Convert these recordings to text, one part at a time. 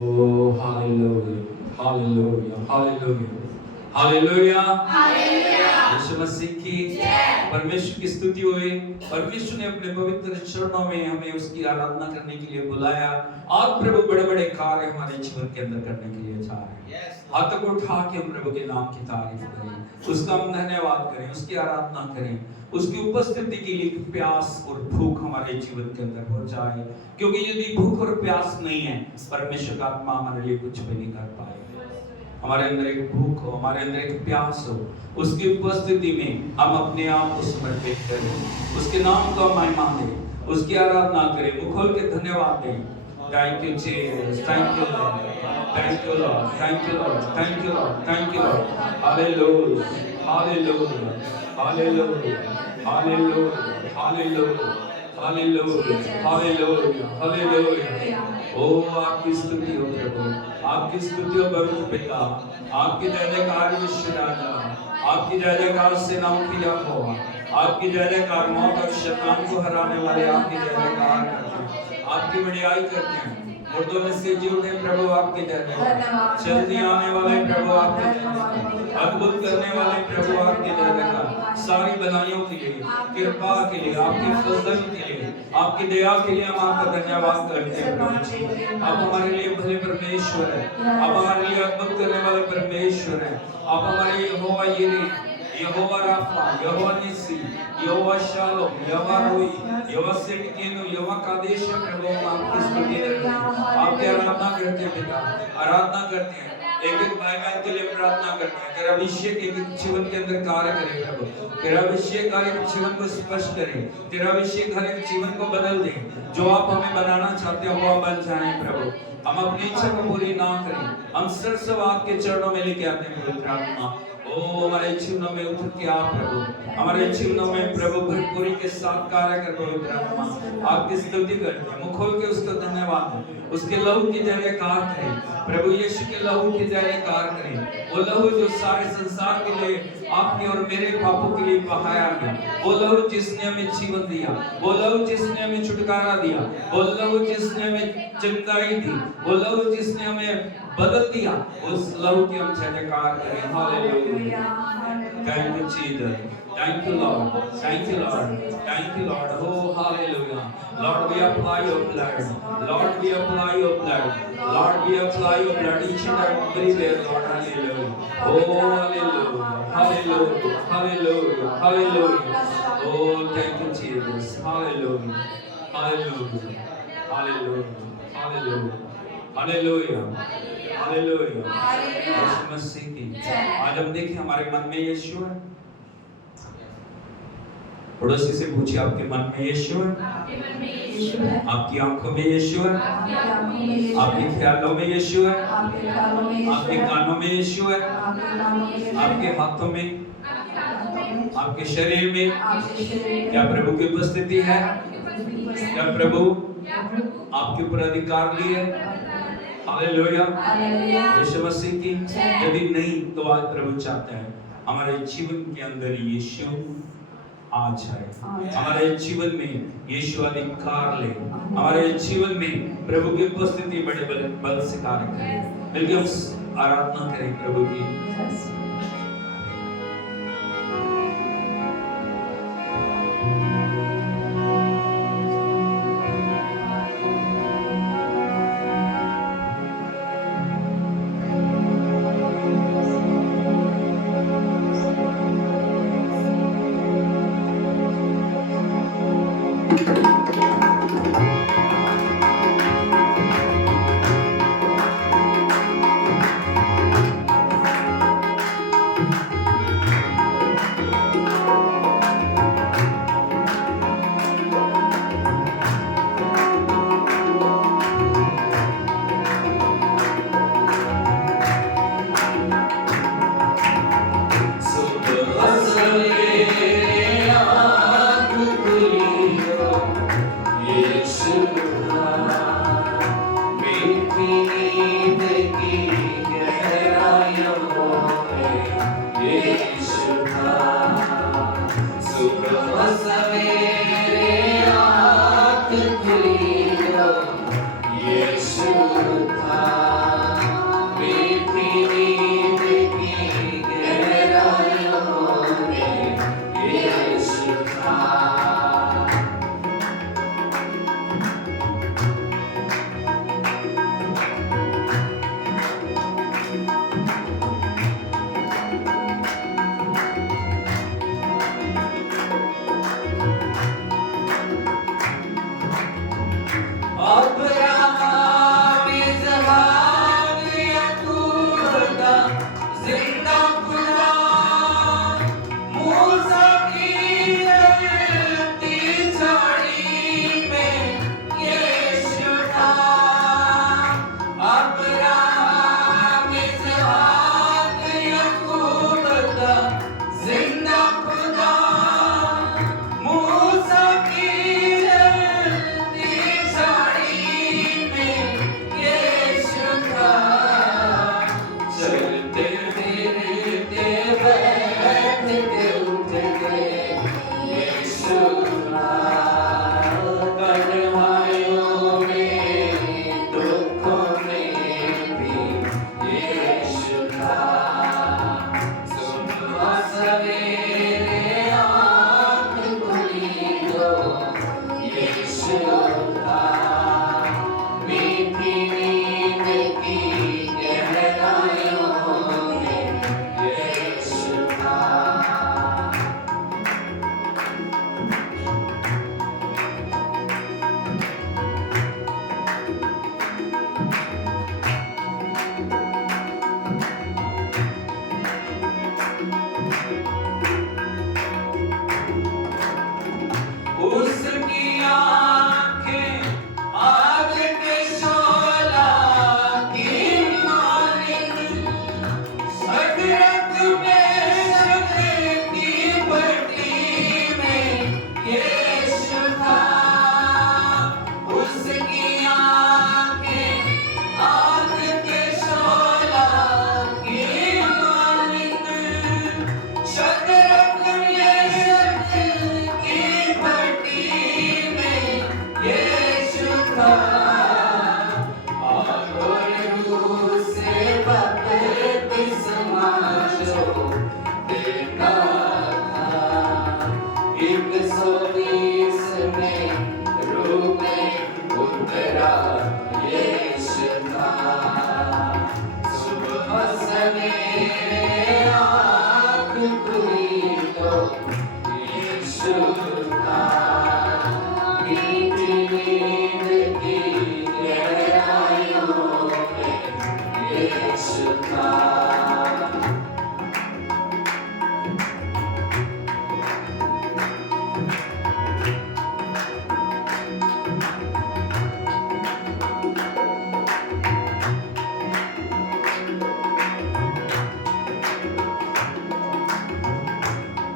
Oh, hallelujah, hallelujah, hallelujah, hallelujah. यीशु मसीह की परमेश्वर की स्तुति हुई। परमेश्वर ने अपने पवित्र चरणों में हमें उसकी आराधना करने के लिए बुलाया। आज प्रभु बड़े बड़े कार्य हमारे जीवन के अंदर करने के लिए चाह रहे हैं। हाथ को उठा के हम प्रभु के नाम की तारीफ करें, उसका हम धन्यवाद करें, उसकी आराधना करें, उसकी उपस्थिति के लिए प्यास और भूख हमारे जीवन के अंदर हो जाए। क्योंकि यदि भूख और प्यास नहीं है, परमेश्वर का आत्मा हमारे लिए कुछ भी नहीं कर पाएगा। हमारे अंदर एक भूख हो, हमारे अंदर एक प्यास हो, उसकी उपस्थिति में हम अपने आप को समर्पित करें, उसके नाम को महिमा दें, उसकी आराधना करें, मुंह खोल के धन्यवाद दें। Thank you Jesus, thank you Lord, thank you Lord, thank you Lord, thank you Lord, thank you Lord. Hallelujah, hallelujah, hallelujah, hallelujah, hallelujah, hallelujah, hallelujah, hallelujah. ओ आपकी स्तुति हो प्रभु, आपकी स्तुति हो पवित्र पिता, आपकी जय जयकार यीशु राजा, आपकी जय जयकार सेनाओं की यहोवा, आपकी जय जयकार मौत और शैतान को हराने वाले, आपकी जय जयकार करते हैं, आपकी बड़ाई करते हैं। मुर्दों में से जी उठे प्रभु आपकी जय जयकार, जल्दी आने वाले प्रभु आपकी जय जयकार, अद्भुत करने वाले प्रभु आपकी जय जयकार, सारी भलाइयों के लिए, कृपा के लिए, आपकी फजल के लिए, आपकी दया के लिए हम आपका धन्यवाद करते हैं प्रभु। आप हमारे लिए भले परमेश्वर है, आप हमारे लिए अद्भुत करने वाले परमेश्वर है, आप हमारे यहोवा यिरे, यहोवा राफा, यहोवा निसी, यहोवा शालोम, यहोवा रोई, यहोवा सिडकीनो, यहोवा कादेश प्रभु। आपकी स्तुति करते हैं, आपकी आराधना करते हैं पिता, आराधना करते हैं, एक एक भाई बहन के लिए प्रार्थना करते हैं। तेरा अभिषेक एक एक जीवन के अंदर कार्य करे प्रभु, तेरा अभिषेक हर एक जीवन को स्पर्श करे, तेरा अभिषेक हर एक जीवन को बदल दे। जो आप हमें बनाना चाहते हो वो बन जाए प्रभु। हम अपनी इच्छा को पूरी ना करें, हम सिर्फ आपके चरणों में लेके आते हैं पवित्र आत्मा। ओ हमारे जीवनों में उतर के आप प्रभु, हमारे जीवनों में प्रभु भरपूरी के साथ कार्य कर पवित्र आत्मा। आपकी स्तुति करते हैं, मुंह खोल के उसका धन्यवाद, उसके लहू की जय जयकार करें प्रभु, यीशु के लहू की जय जयकार करें। वो लहू जो सारे संसार के लिए, आपके और मेरे पापों के लिए बहाया गया, वो लहू जिसने हमें जीवन दिया, वो लहू जिसने हमें छुटकारा दिया, वो लहू जिसने हमें चंगाई दी, वो लहू जिसने हमें बदल दिया, उस लहू की हम जय जयकार करें। Hallelujah, thank you Jesus, thank you Lord, thank you Lord, thank you Lord. Oh hallelujah, Lord we apply your blood, Lord we apply your blood, Lord we apply your blood each and everywhere Lord. Hallelujah, oh hallelujah, hallelujah, hallelujah, hallelujah. Oh thank you Jesus, hallelujah, hallelujah, hallelujah, hallelujah, hallelujah, hallelujah. यीशु मसीह की आज हम देखें हमारे मन में यीशु है। पड़ोसी से पूछिए आपके मन में यीशु है, आपकी आंखों में यीशु है, आपके ख्यालों में यीशु है, आपके कानों में यीशु है, आपके हाथों में, आपके शरीर में क्या प्रभु की उपस्थिति है? क्या प्रभु आपके ऊपर अधिकार लिए? हालेलुया, यीशु मसीह की। यदि नहीं तो आज प्रभु चाहता है हमारे जीवन के अंदर यीशु आ जाए, हमारे जीवन में यीशु अधिकार ले, हमारे जीवन में प्रभु की उपस्थिति बड़े बल से कार्य करे। मिलकर हम आराधना करें प्रभु की। आग के शोला की मालिक, शद्रक मेशक की भट्टी में यीशु था, और रूह से बपतिस्मा जो देता था। 120 में रूह में उतरा यीशु था, सुबह सवेरे आँख खुली तो यीशु था, मीठी नींद की गहराइयों में यीशु था।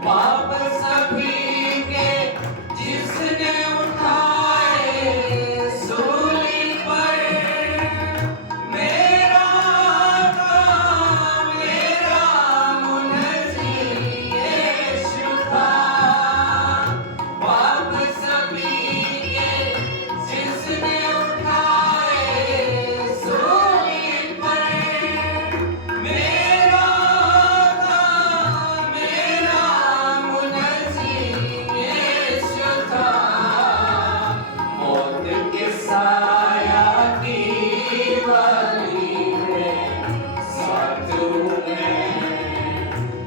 पाप सभी के जिसने उठाए सूली पर, मेरा काम मेरा मुनज़्ज़िर यीशु था। पाप सभी के जिसने उठाए सूली पर, मेरा काम मेरा मुनज़्ज़िर यीशु था। मौत के साया की वाली में साथ में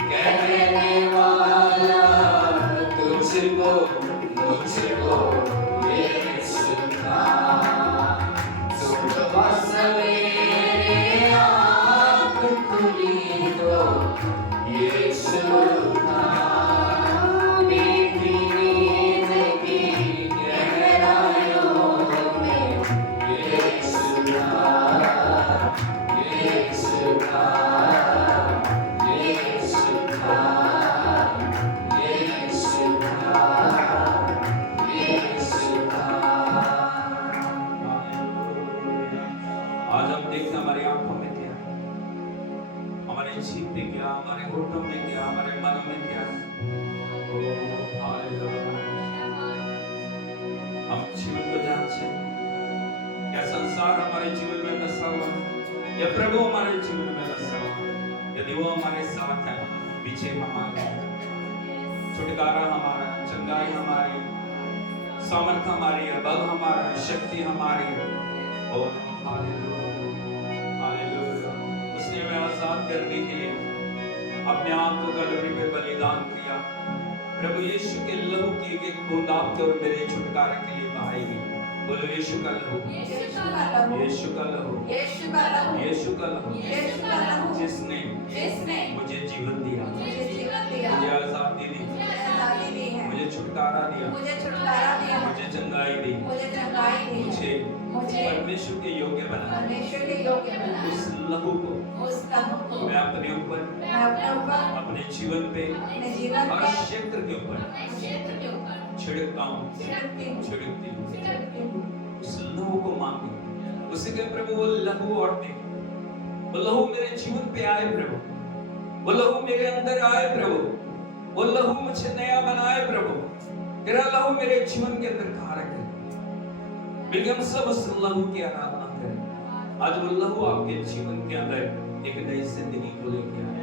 कहने वाला तुझको मुझको यीशु था। सुबह सवेरे आँख खुली तो यीशु था, मीठी नींद की गहराइयों में यीशु था, यीशु था, यीशु था, यीशु था, यीशु था। आज हम देखते हैं हमारी आंखों में क्या है, हमारे जीभ में क्या, हमारे होठों में क्या, हमारे मन में क्या है। Oh hallelujah. हम जीवन को जांचते हैं, क्या संसार हमारे जीवन में बसा हुआ है, या प्रभु हमारे जीवन में बसा हुआ है। यदि वो हमारे साथ है, पीछे हमारे हैं, छुटकारा हमारा, चंगाई हमारी, सामर्थ्य हमारी है, बल हमारा, शक्ति हमारी है। Oh hallelujah, hallelujah. उसने हमें आजाद करने के लिए अपने आप को कलवरी पे बलिदान किया। प्रभु यीशु के लहू की एक बूंद आपके और मेरे छुटकारे के लिए बहाएगी। बोलो यीशु का लहू, यीशु का लहू, यीशु का लहू, यीशु का लहू, यीशु का लहू, यीशु का लहू, जिसने मुझे जीवन दिया, मुझे जीवन दिया, मुझे आजादी दी, मुझे आजादी दी है, मुझे छुटकारा दिया, मुझे छुटकारा दिया, मुझे चंगाई दी, मुझे चंगाई दी, मुझे मुझे परमेश्वर के योग्य बनाया। परमेश्वर के योग्य बनाया। उस लहू को उस लहू को मैं अपने ऊपर, मैं अपने ऊपर, अपने जीवन पे, अपने जीवन हर पे, क्षेत्र के ऊपर छिड़कता हूँ, छिड़कती हूँ, छिड़कती हूँ। छिड़कती हूँ। उस लहू को मांगो, उसी के प्रभु वो लहू और दे, वो लहू मेरे जीवन पे आए प्रभु, वो लहू मेरे अंदर आए प्रभु, वो लहू मुझे नया बनाए प्रभु। तेरा लहू मेरे जीवन के अंदर कार्य करे। बिल्कुल हम सब उस लहू की आराधना करें। आज वो लहू आपके जीवन के अंदर एक नई जिंदगी को लेके आए।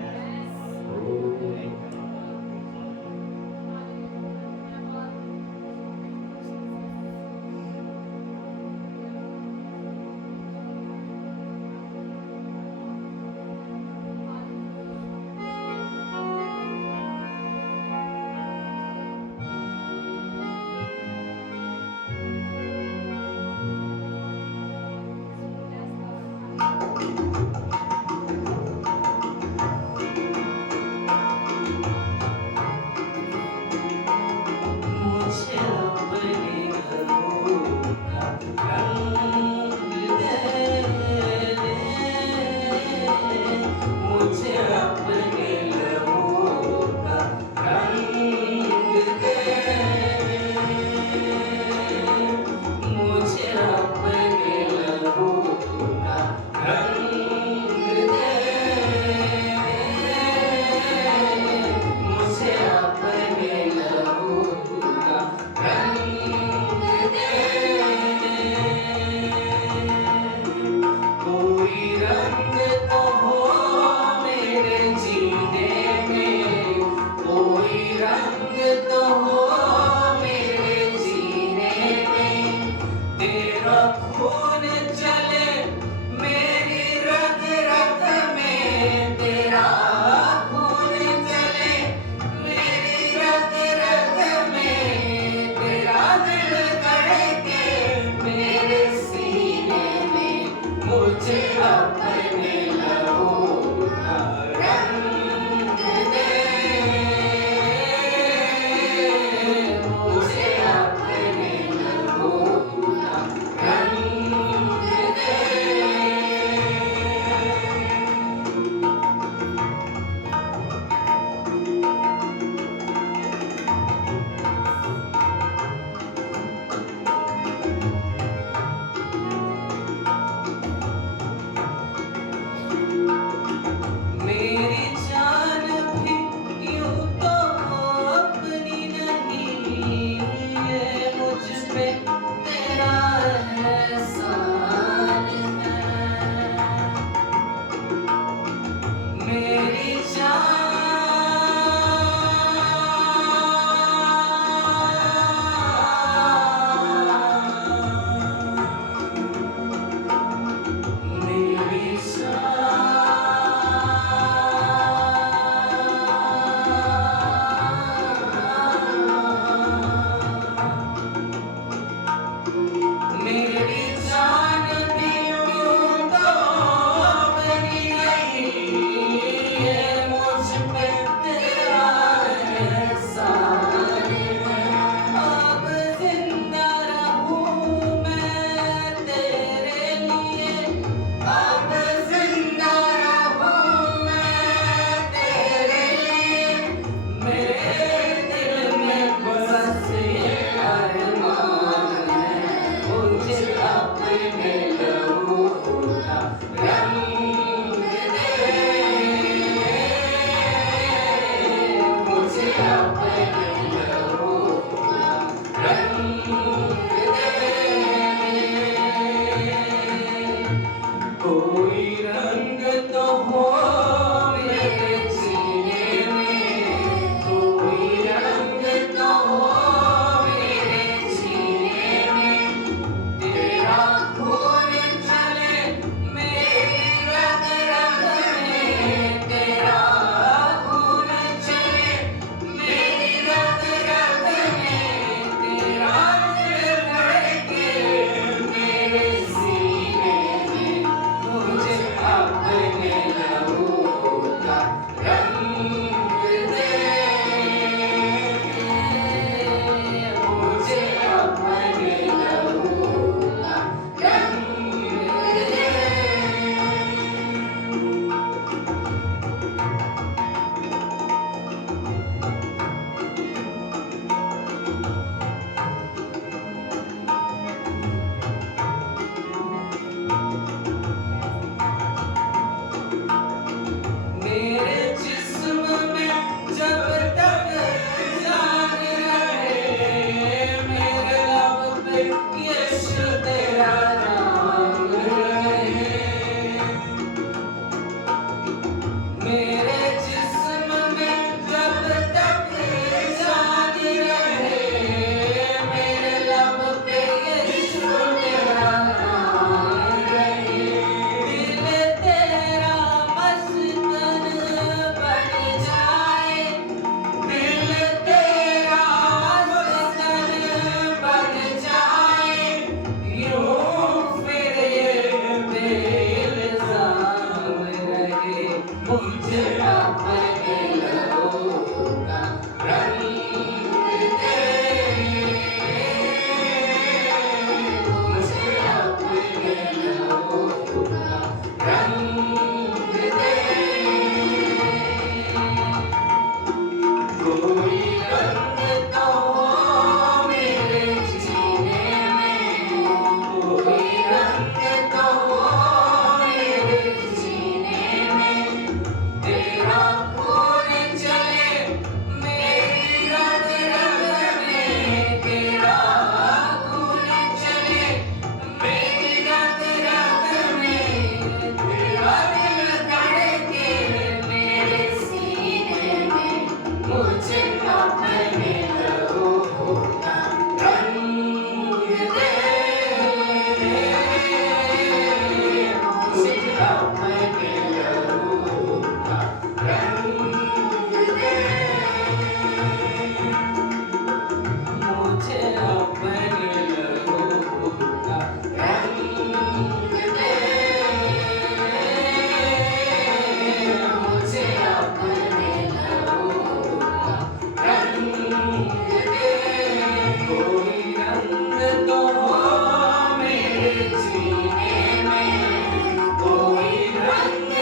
मेरी जान भी यूं तो बनी गई है, मुझ पे तेरा एहसान है। अब जिंदा रहूं मैं तेरे लिए, अब जिंदा रहूं मैं तेरे लिए। मेरे दिल में बस ये अरमान है, मुझे अपने लहू का रंग दे, मुझे अपने लहू का रंग दे। कोई रंग तो हो मेरे सीने में, कोई रंग तो हो मेरे सीने में। तेरा खून चले मेरी रग रग में, तेरा खून चले मेरी रग रग में। तेरा दिल धड़के मेरे सीने में, मुझे अपने लहू का रंग दे, मुझे अपने लहू का रंग दे। मेरे जिस्म में जब तक जान रहे, मेरे लब पे यीशु तेरा नाम रहे। मेरे जिस्म में जब तक जान रहे, मेरे लब पे यीशु तेरा नाम रहे। दिल तेरा मस्कन बन जाए, दिल तेरा मस्कन बन जाए। यूं फिर ये बेइल्ज़ाम रहे, मुझे अपने लहू का रंग दे, मुझे अपने लहू का रंग दे। कोई रंग तो हो मेरे सीने में, कोई रंग तो हो मेरे सीने में। तेरा खून चले मेरी रग रग में, तेरा खून चले मेरी रग रग में। तेरा दिल धड़के मेरे सीने में, मुझे अपने लहू का रंग दे, मुझे अपने लहू का रंग दे, मुझे अपने लहू का रंग दे, मुझे अपने लहू का रंग दे। कोई रंग तो हो मेरे सीने में, कोई रंग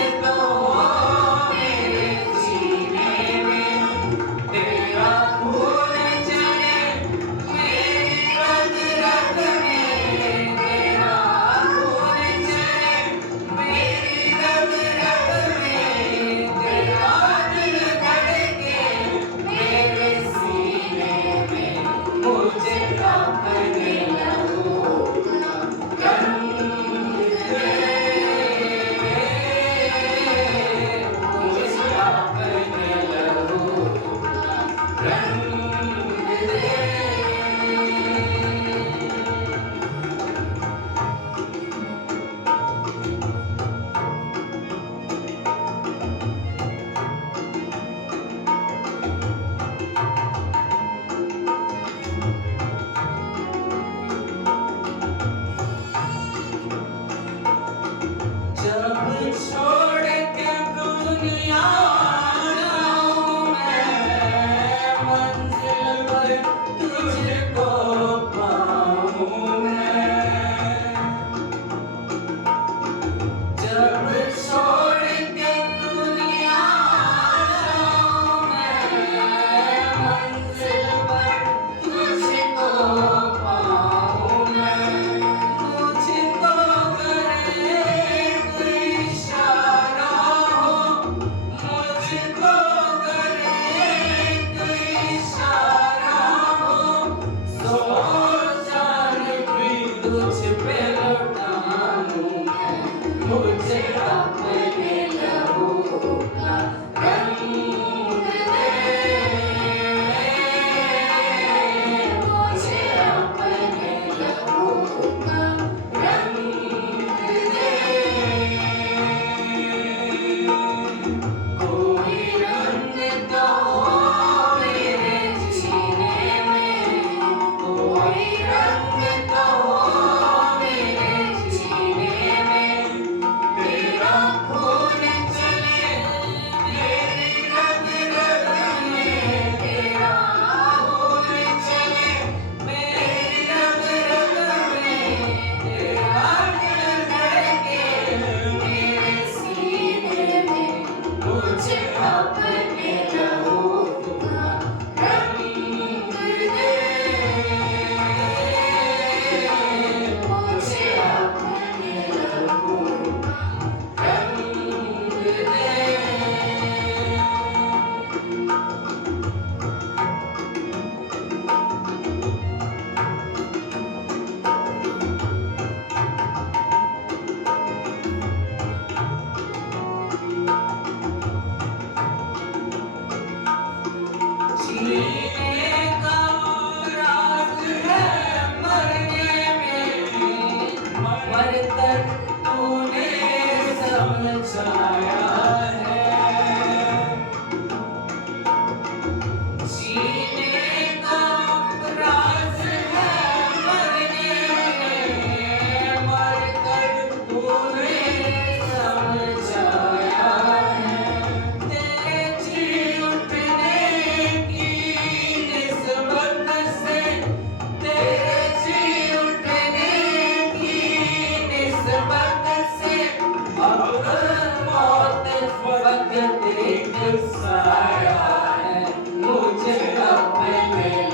एक साया है मुझे अपने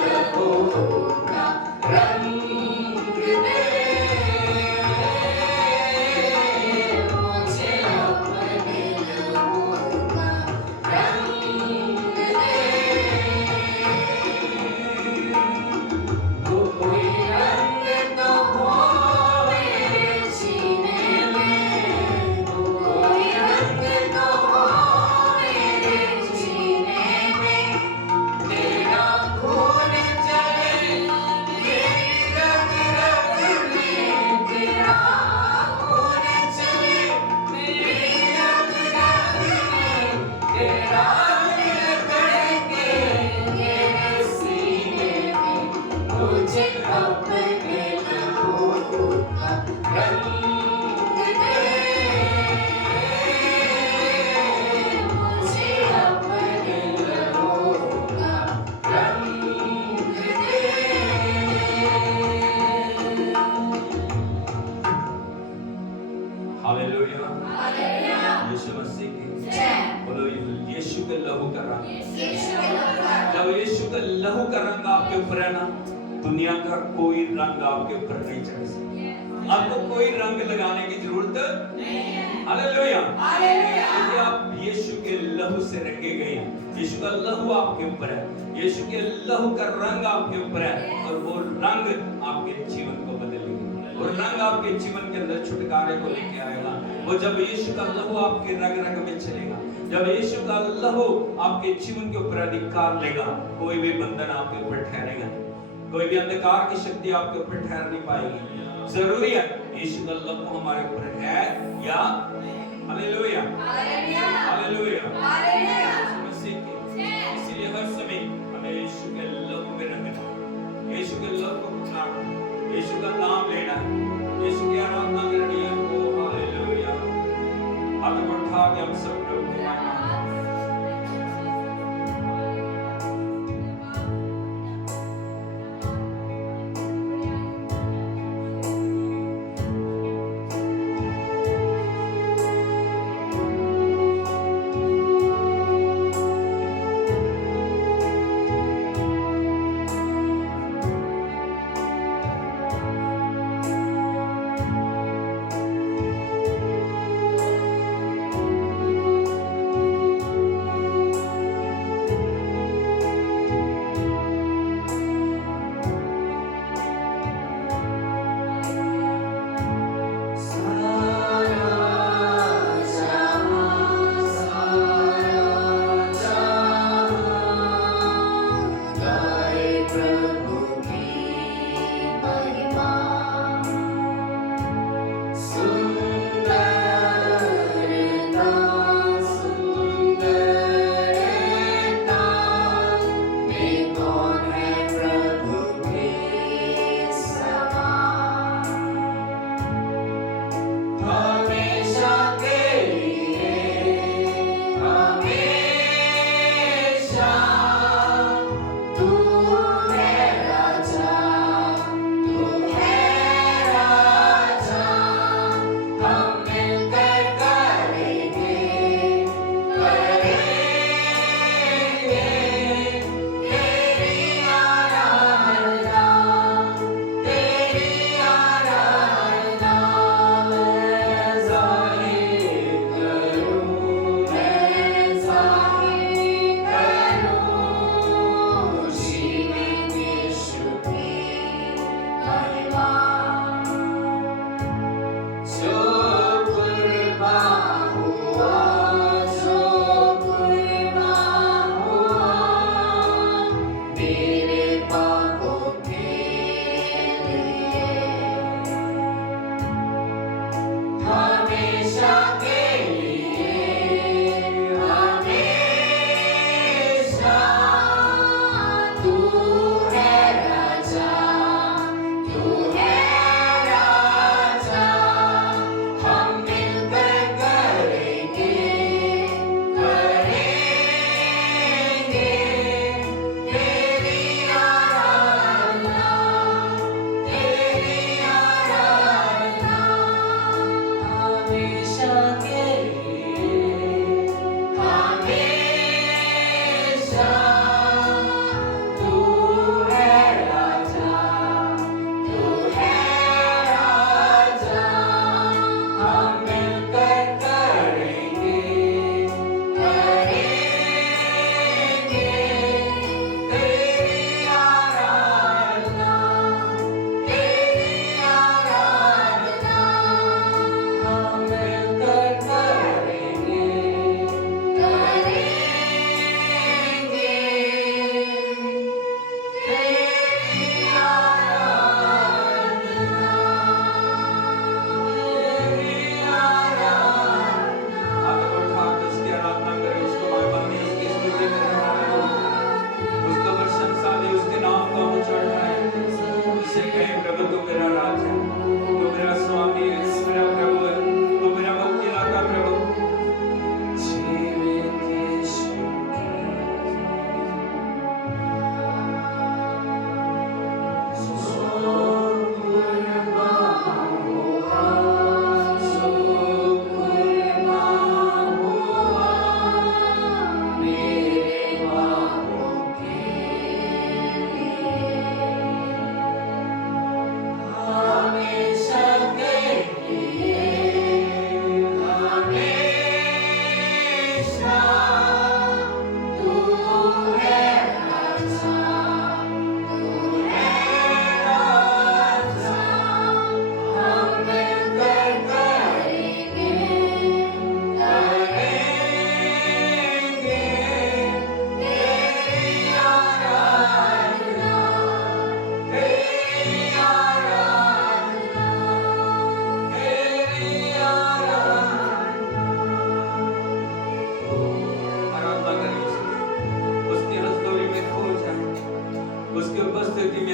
लहू का रंग दे मुझे अपने लहू का रंग दे कोई रंग तो हो मेरे सीने में कोई रंग तो हो मेरे सीने में तेरा खून चले मेरी रग रग में तेरा खून चले मेरी रग रग में तेरा दिल धड़के मेरे सीने में मुझे अपने लहू का रंग दे मुझे अपने लहू का रंग दे हालेलुया हालेलुया यीशु मसीह की जय बोलो यीशु के लहू का रंग यीशु के नाम पर जब यीशु का लहू का रंग आपके ऊपर है ना दुनिया का कोई रंग आपके ऊपर नहीं चढ़ सकता आपको कोई रंग लगाने की जरूरत नहीं है हालेलुया हालेलुया यदि आप यीशु के लहू से रंगे गए हैं यीशु का लहू आपके ऊपर है यीशु के लहू का रंग आपके ऊपर है और वो रंग आपके जीवन को बदलेगा वो रंग आपके जीवन के अंदर छुटकारे को लेके आएगा वो जब यीशु का लहू आपके रग रग में चलेगा जब यीशु का लहू आपके जीवन के ऊपर अधिकार लेगा कोई भी बंधन आपके ऊपर ठहरेगा नहीं कोई भी अंधकार की शक्ति आपके ऊपर ठहर नहीं पाएगी जरूरी है यीशु का लहू हमारे ऊपर है या हालेलुया हालेलुया हालेलुया हालेलुया यीशु मसीह की इसलिए हर समय हमें यीशु के लहू में रखना यीशु के लहू को पुकारना यीशु का नाम लेना यीशु की आराधना करनी है ओ हालेलुया हाथ उठा के हम सब लोग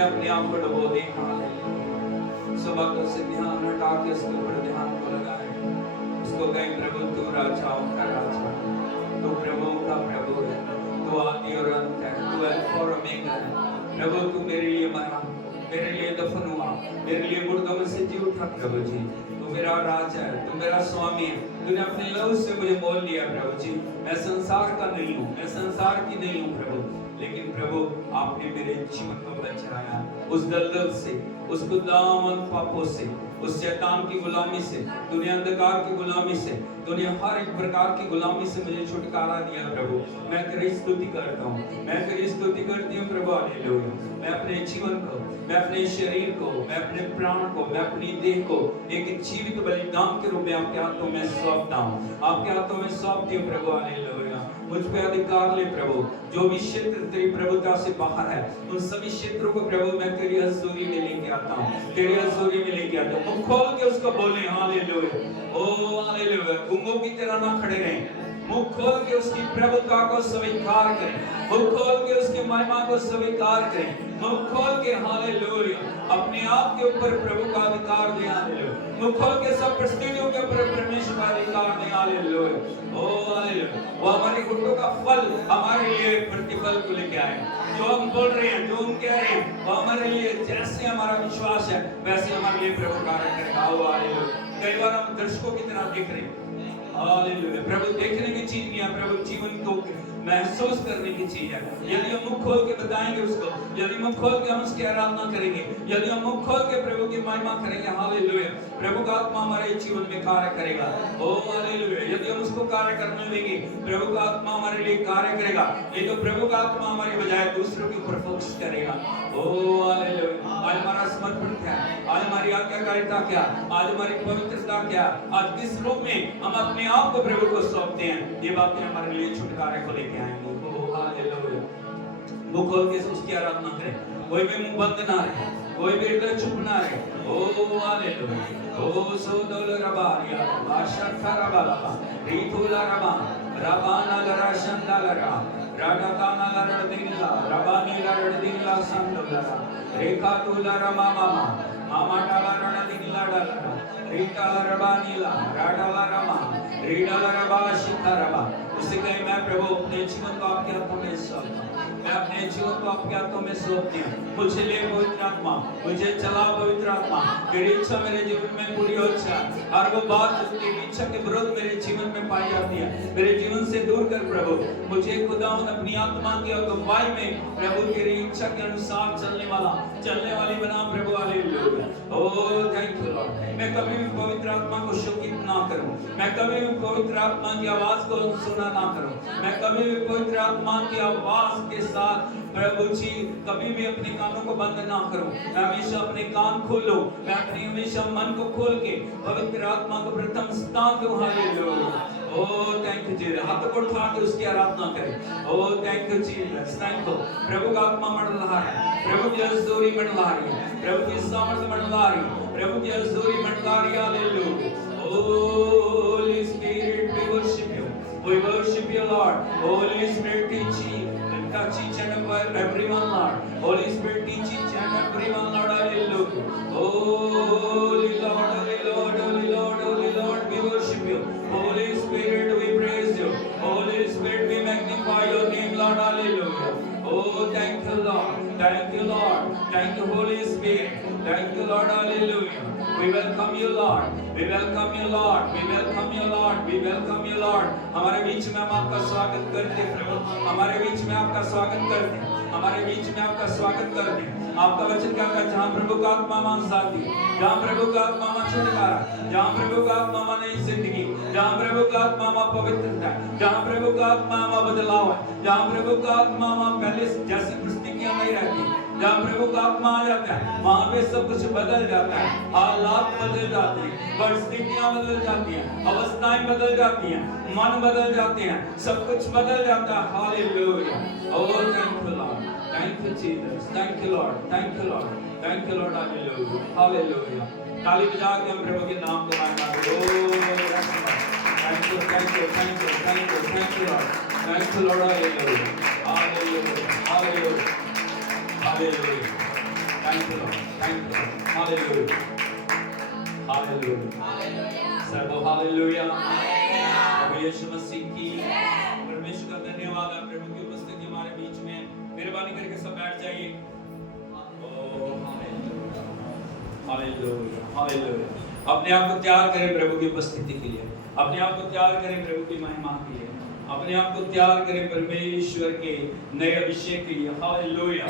अपने आप को डुबो दें। सब वक्त से ध्यान हटा के उसके ऊपर ध्यान को लगाए, उसको कहें प्रभु तू राजाओं का राजा, तू प्रभुओं का प्रभु है, तू आदि और अंत है, तू अल्फा और ओमेगा है। प्रभु तू मेरे लिए मरा, मेरे लिए दफन हुआ, मेरे लिए मुर्दों में से जी उठा। प्रभु जी तू मेरा राजा है, तू मेरा स्वामी है, तूने अपने लहू से मुझे मोल लिया। प्रभु जी मैं संसार का नहीं हूँ, मैं संसार की नहीं हूँ प्रभु, लेकिन प्रभु आपने मेरे जीवन को बचाया उस दलदल से, उस गुलाम पापों से, उस शैतान की गुलामी से, दुनिया अंधकार की गुलामी से, दुनिया हर एक प्रकार की गुलामी से मुझे छुटकारा दिया। प्रभु मैं तेरी स्तुति करता हूँ, मैं तेरी स्तुति करती हूँ प्रभु। हालेलुया। मैं अपने जीवन को, मैं अपने शरीर को, मैं अपने प्राण को, मैं अपनी देह को एक जीवित बलिदान के रूप में आपके हाथों में सौंपता हूँ, आपके हाथों में सौंपती हूँ प्रभु। हालेलुया। मुझ पे अधिकार ले प्रभु, जो भी क्षेत्र तेरी प्रभुता से बाहर है उन सभी क्षेत्रों को प्रभु मैं तेरी हजूरी में लेके आता हूँ, तेरी हजूरी में लेके आता हूँ। मुंह खोल के उसको बोले हालेलुया, ओ हालेलुया। गूंगों की तरह ना खड़े रहें, मुंह खोल के उसकी प्रभुता को स्वीकार करें, मुंह खोल के उसकी महिमा को स्वीकार करें, मुंह खोल के हालेलुया अपने आप के ऊपर प्रभु का अधिकार दें। हालेलुया। मुंह खोल के सब परिस्थितियों के ऊपर परमेश्वर का अधिकार दें। हालेलुया। ओ हालेलुया। वो हमारे घुटनों का फल हमारे लिए प्रतिफल को लेके आए, जो हम बोल रहे हैं, जो हम कह रहे हैं, वो हमारे लिए जैसे हमारा विश्वास है वैसे हमारे लिए प्रभु कार्य करेगा। हालेलुया। कई बार हम दर्शकों की तरह देख रहे हैं, हालेलुया। प्रभु देखने की चीज नहीं है, प्रभु जीवन को महसूस करने की चीज है। यदि हम मुंह खोल के बताएंगे उसको, यदि मुंह खोल के हम उसकी आराधना करेंगे, यदि हम मुंह खोल के प्रभु की महिमा करेंगे, हालेलुया, प्रभु का आत्मा हमारे जीवन में कार्य करेगा। ओ हालेलुया। यदि हम उसको कार्य करने देंगे, प्रभु का आत्मा हमारे लिए कार्य करेगा। ये तो प्रभु का आत्मा हमारी बजाय दूसरों के ऊपर फोकस करेगा। ओ हालेलुया। आज हमारा समर्पण क्या है, आज हमारी आज्ञाकारिता क्या, आज हमारी पवित्रता क्या, आज किस रूप में हम अपने आप को प्रभु को सौंपते हैं, ये बातें हमारे लिए छुटकारे को लेके आएंगे। ओ हालेलुया। मुंह खोल के उसकी आराधना करें, कोई भी मुंह बंद ना रहे, कोई भी हृदय चुप ना रहे। ओ हालेलुया। ओ सोदोल रबारिया आशा खराबाला रीतुला रबा रबाना लरा शंदालरा रागाताना लरा दिला रबानी लरा दिला संदोलरा रेखा तुला रमा मामा मामा डाला रण दिला डाला रीताला रबानीला राडाला रमा रीडाला रबा शिखा रबा। उसे कहे मैं प्रभु अपने जीवन को आपके हाथों में सौंपता हूं, मैं अपने जीवन को आपके हाथों में सौंपती हूँ। मुझे ले पवित्र आत्मा, मुझे चला पवित्र आत्मा, तेरी इच्छा मेरे जीवन में पूरी हो जाए। हर वो बात जो तेरी इच्छा के विरोध मेरे जीवन में पाई जाती है, मेरे जीवन से दूर कर प्रभु। मुझे खुदावंद अपनी आत्मा की अगुवाई में प्रभु तेरी इच्छा के अनुसार चलने वाली बना प्रभु। Hallelujah. Oh thank you Lord. मैं कभी भी पवित्र आत्मा को शोकित ना करूं, मैं कभी भी पवित्र आत्मा की आवाज को सुना ना करूं, मैं कभी भी पवित्र आत्मा की आवाज के साथ प्रभु जी कभी भी अपने कानों को बंद ना करूं। मैं हमेशा अपने कान खोलूं, मैं अपने हमेशा मन को खोल के पवित्र आत्मा को प्रथम स्थान दूं। Hallelujah. Oh thank you Jesus. हाथ को उठा के उसकी आराधना करें। Oh thank you Jesus, thank you. प्रभु का आत्मा मंडला है, प्रभु की हजूरी मंडला रही है, प्रभु की सामर्थ मंडला रही है, प्रभु की हजूरी मंडला रही है। Hallelujah. Holy Spirit, we worship you. We worship you, Lord. Holy Spirit, touch each and everyone, Lord. Holy Spirit, teach each and everyone, Lord. Hallelujah. Holy Lord, Holy Lord, Holy Lord, Holy Lord, we worship you. Holy Spirit, we praise you. Holy Spirit, we magnify your name, Lord. Hallelujah. Oh, thank you, Lord. Thank you, Lord. Thank you, Holy Spirit. Thank you, Lord. Hallelujah. We welcome you, Lord. We welcome you, Lord. We welcome you, Lord. We welcome you, Lord. हमारे बीच में हम आपका स्वागत करते हैं प्रभु, हमारे बीच में आपका स्वागत करते हैं, हमारे बीच में आपका स्वागत करते हैं। आपका वचन क्या कहता है? जहाँ प्रभु का आत्मा वहाँ शांति, जहाँ प्रभु का आत्मा वहाँ छुटकारा, जहाँ प्रभु का आत्मा वहाँ नई जिंदगी, जहाँ प्रभु का आत्मा वहाँ पवित्रता है, जहाँ प्रभु का आत्मा वहाँ बदलाव है, जहाँ प्रभु का आत्मा वहाँ पहले जैसी परिस्थितियां नहीं रहती, जहाँ प्रभु का आत्मा आ जाता है वहाँ पे सब कुछ बदल जाता है, हालात बदल जाते हैं, परिस्थितियां बदल जाती हैं, अवस्थाएं बदल जाती हैं, मन बदल जाते हैं, सब कुछ बदल जाता है। Hallelujah. Oh thank you Lord, thank you Jesus, thank you Lord, thank you Lord, thank you Lord. Hallelujah, hallelujah. ताली बजा के हम प्रभु के नाम को मानते हैं। Oh thank you, thank you, thank you, thank you, thank you Lord, thank you Lord. Hallelujah, hallelujah, hallelujah, hallelujah. Thank you, Lord. Thank you, Lord. Hallelujah. Hallelujah. सर्वो हालेलुया। प्रभु यीशु मसीह की परमेश्वर का धन्यवाद है। प्रभु की उपस्थिति हमारे बीच में। मेहरबानी करके सब बैठ जाइए। Hallelujah, hallelujah. अपने आप को तैयार करें प्रभु की उपस्थिति के लिए। अपने आप को तैयार करें प्रभु की महिमा के लिए। अपने आप को तैयार करें परमेश्वर के नए अभिषेक के लिए। Hallelujah,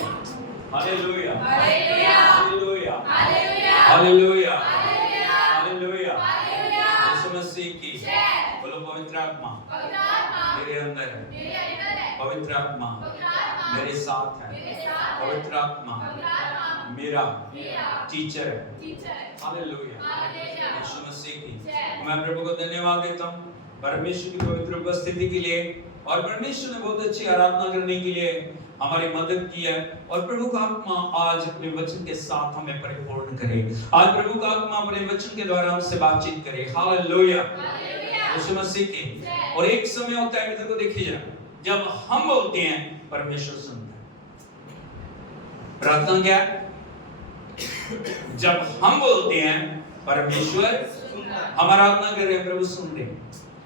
hallelujah, hallelujah, hallelujah, hallelujah, hallelujah, hallelujah, hallelujah. Hallelujah. यीशु मसीह की बोलो पवित्र आत्मा पवित्र आत्मा मेरे अंदर है। मेरे अंदर है। पवित्र आत्मा पवित्र आत्मा मेरे साथ है। मेरे साथ है। पवित्र आत्मा पवित्र आत्मा मेरा मेरा टीचर है। टीचर है। Hallelujah, hallelujah. यीशु मसीह की जय। मैं प्रभु को धन्यवाद देता हूँ परमेश्वर की पवित्र उपस्थिति के लिए। और परमेश्वर ने बहुत अच्छी आराधना करने के लिए हमारी मदद की है। और प्रभु का आत्मा आज अपने वचन के साथ हमें परिपूर्ण करे। आज प्रभु का आत्मा अपने वचन के द्वारा हमसे बातचीत करे। Hallelujah, hallelujah. यीशु मसीह की। जय। और एक समय होता है, इधर को देखिए जरा, जब हम बोलते हैं परमेश्वर सुनता है। प्रार्थना क्या है? जब हम बोलते हैं परमेश्वर हम आराधना कर रहे हैं, प्रभु सुन रहे हैं।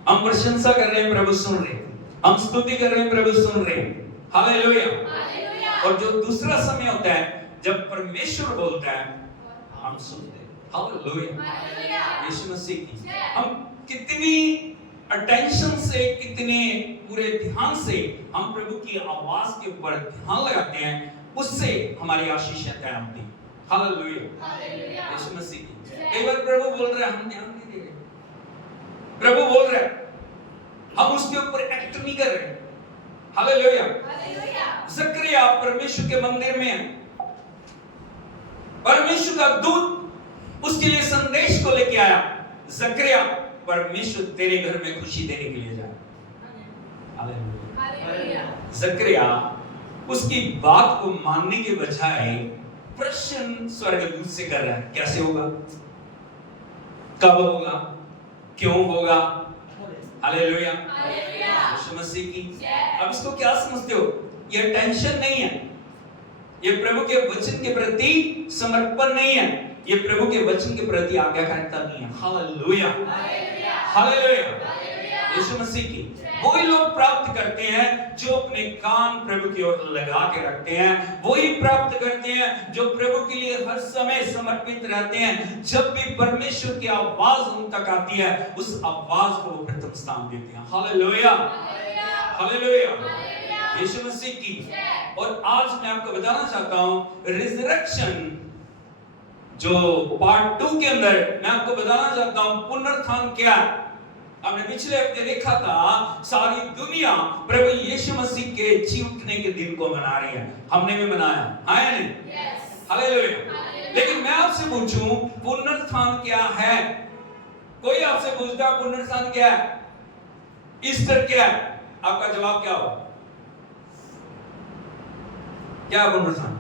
हम प्रशंसा कर रहे हैं, प्रभु सुन रहे हैं। हम स्तुति कर रहे हैं, प्रभु सुन रहे हैं। हालेलुया। हालेलुया। और जो दूसरा समय होता है जब परमेश्वर बोलता है हम सुनते हैं। Hallelujah, hallelujah. यीशु मसीह की। हम कितनी अटेंशन से, कितने पूरे ध्यान से हम प्रभु की आवाज के ऊपर ध्यान लगाते हैं, उससे हमारी आशीषें तय होती हैं। Hallelujah, hallelujah. यीशु मसीह की। एक बार प्रभु बोल रहे हैं, हम ध्यान नहीं दे रहे। प्रभु बोल रहे हैं, हम उसके ऊपर एक्ट नहीं कर रहे। हालेलुया। हालेलुया। जकरिया परमेश्वर के मंदिर में है। परमेश्वर का दूत उसके लिए संदेश को लेके आया, जकरिया परमेश्वर तेरे घर में खुशी देने के लिए जाए। हालेलुया। हालेलुया। जकरिया उसकी बात को मानने के बजाय प्रश्न स्वर्गदूत से कर रहा है, कैसे होगा, कब होगा, क्यों होगा। Hallelujah, hallelujah. यीशु मसीह की। जय। अब इसको क्या समझते हो? ये टेंशन नहीं है, ये प्रभु के वचन के प्रति समर्पण नहीं है, ये प्रभु के वचन के प्रति आज्ञाकारिता नहीं है। Hallelujah, hallelujah. Hallelujah, hallelujah. यीशु मसीह की। वही लोग प्राप्त करते हैं जो अपने कान प्रभु की ओर लगा के रखते हैं। वही प्राप्त करते हैं जो प्रभु के लिए हर समय समर्पित रहते हैं। जब भी परमेश्वर की आवाज उन तक आती है, उस आवाज को वो प्रथम स्थान देते हैं। हालेलुया, हालेलुया, यीशु मसीह की। और आज मैं आपको बताना चाहता हूं रिजरेक्शन जो पार्ट 2 के अंदर मैं आपको बताना चाहता हूं पुनरुत्थान क्या है। हमने पिछले हफ्ते देखा था सारी दुनिया प्रभु यीशु मसीह के जी उठने के दिन को मना रही है। हमने भी मनाया है या नहीं? हालेलुया। लेकिन मैं आपसे पूछूं पुनरुत्थान क्या है? कोई आपसे पूछता है पुनरुत्थान क्या है, ईस्टर क्या है, आपका जवाब क्या होगा? क्या पुनरुत्थान?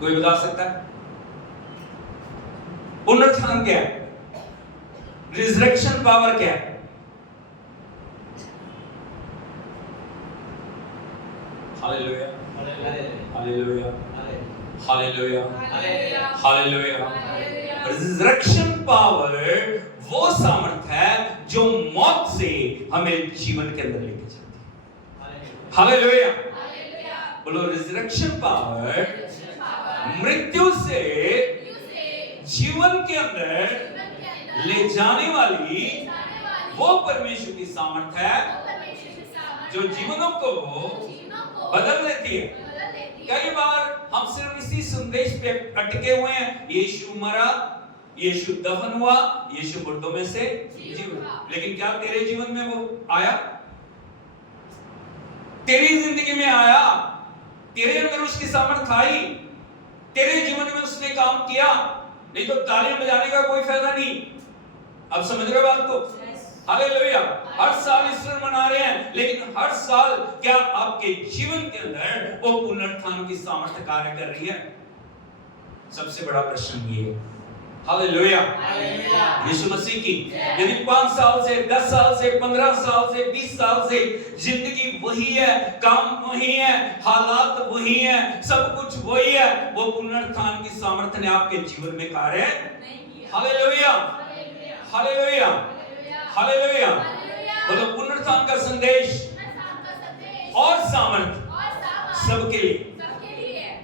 कोई बता सकता है? पुनरुत्थान क्या है? रिजरेक्शन पावर क्या है? Hallelujah, hallelujah, hallelujah, hallelujah. Resurrection power वो सामर्थ है जो मौत से हमें जीवन के अंदर लेके जाती है। हालेलुया, बोलो रिजरेक्शन पावर मृत्यु से जीवन के अंदर ले जाने वाली वो परमेश्वर की सामर्थ है जो जीवनों को बदल देती है। कई बार हम सिर्फ इसी संदेश पे अटके हुए हैं, यीशु मरा, यीशु दफन हुआ, यीशु मुर्दों में से जी उठा। लेकिन क्या तेरे जीवन में वो आया? तेरी जिंदगी में आया? तेरे अंदर उसकी सामर्थ आई? तेरे जीवन में उसने काम किया? नहीं तो तालियां बजाने का कोई फायदा नहीं। अब समझ रहे हो बात को? हालेलुया। हर साल ईस्टर मना रहे हैं, लेकिन हर साल क्या आपके जीवन के अंदर वो पुनरुत्थान की सामर्थ्य कार्य कर रही है? सबसे बड़ा प्रश्न ये है। हालेलुया। हालेलुया। यीशु मसीह की यदि 5 साल से 10 साल से 15 साल से 20 साल से जिंदगी वही है, काम वही है, हालात वही है, सब कुछ वही है, वो पुनरुत्थान की सामर्थ्य ने आपके जीवन में कार्य नहीं किया। Hallelujah hallelujah hallelujah. बोलो पुनरुत्थान का संदेश और सामर्थ सबके लिए।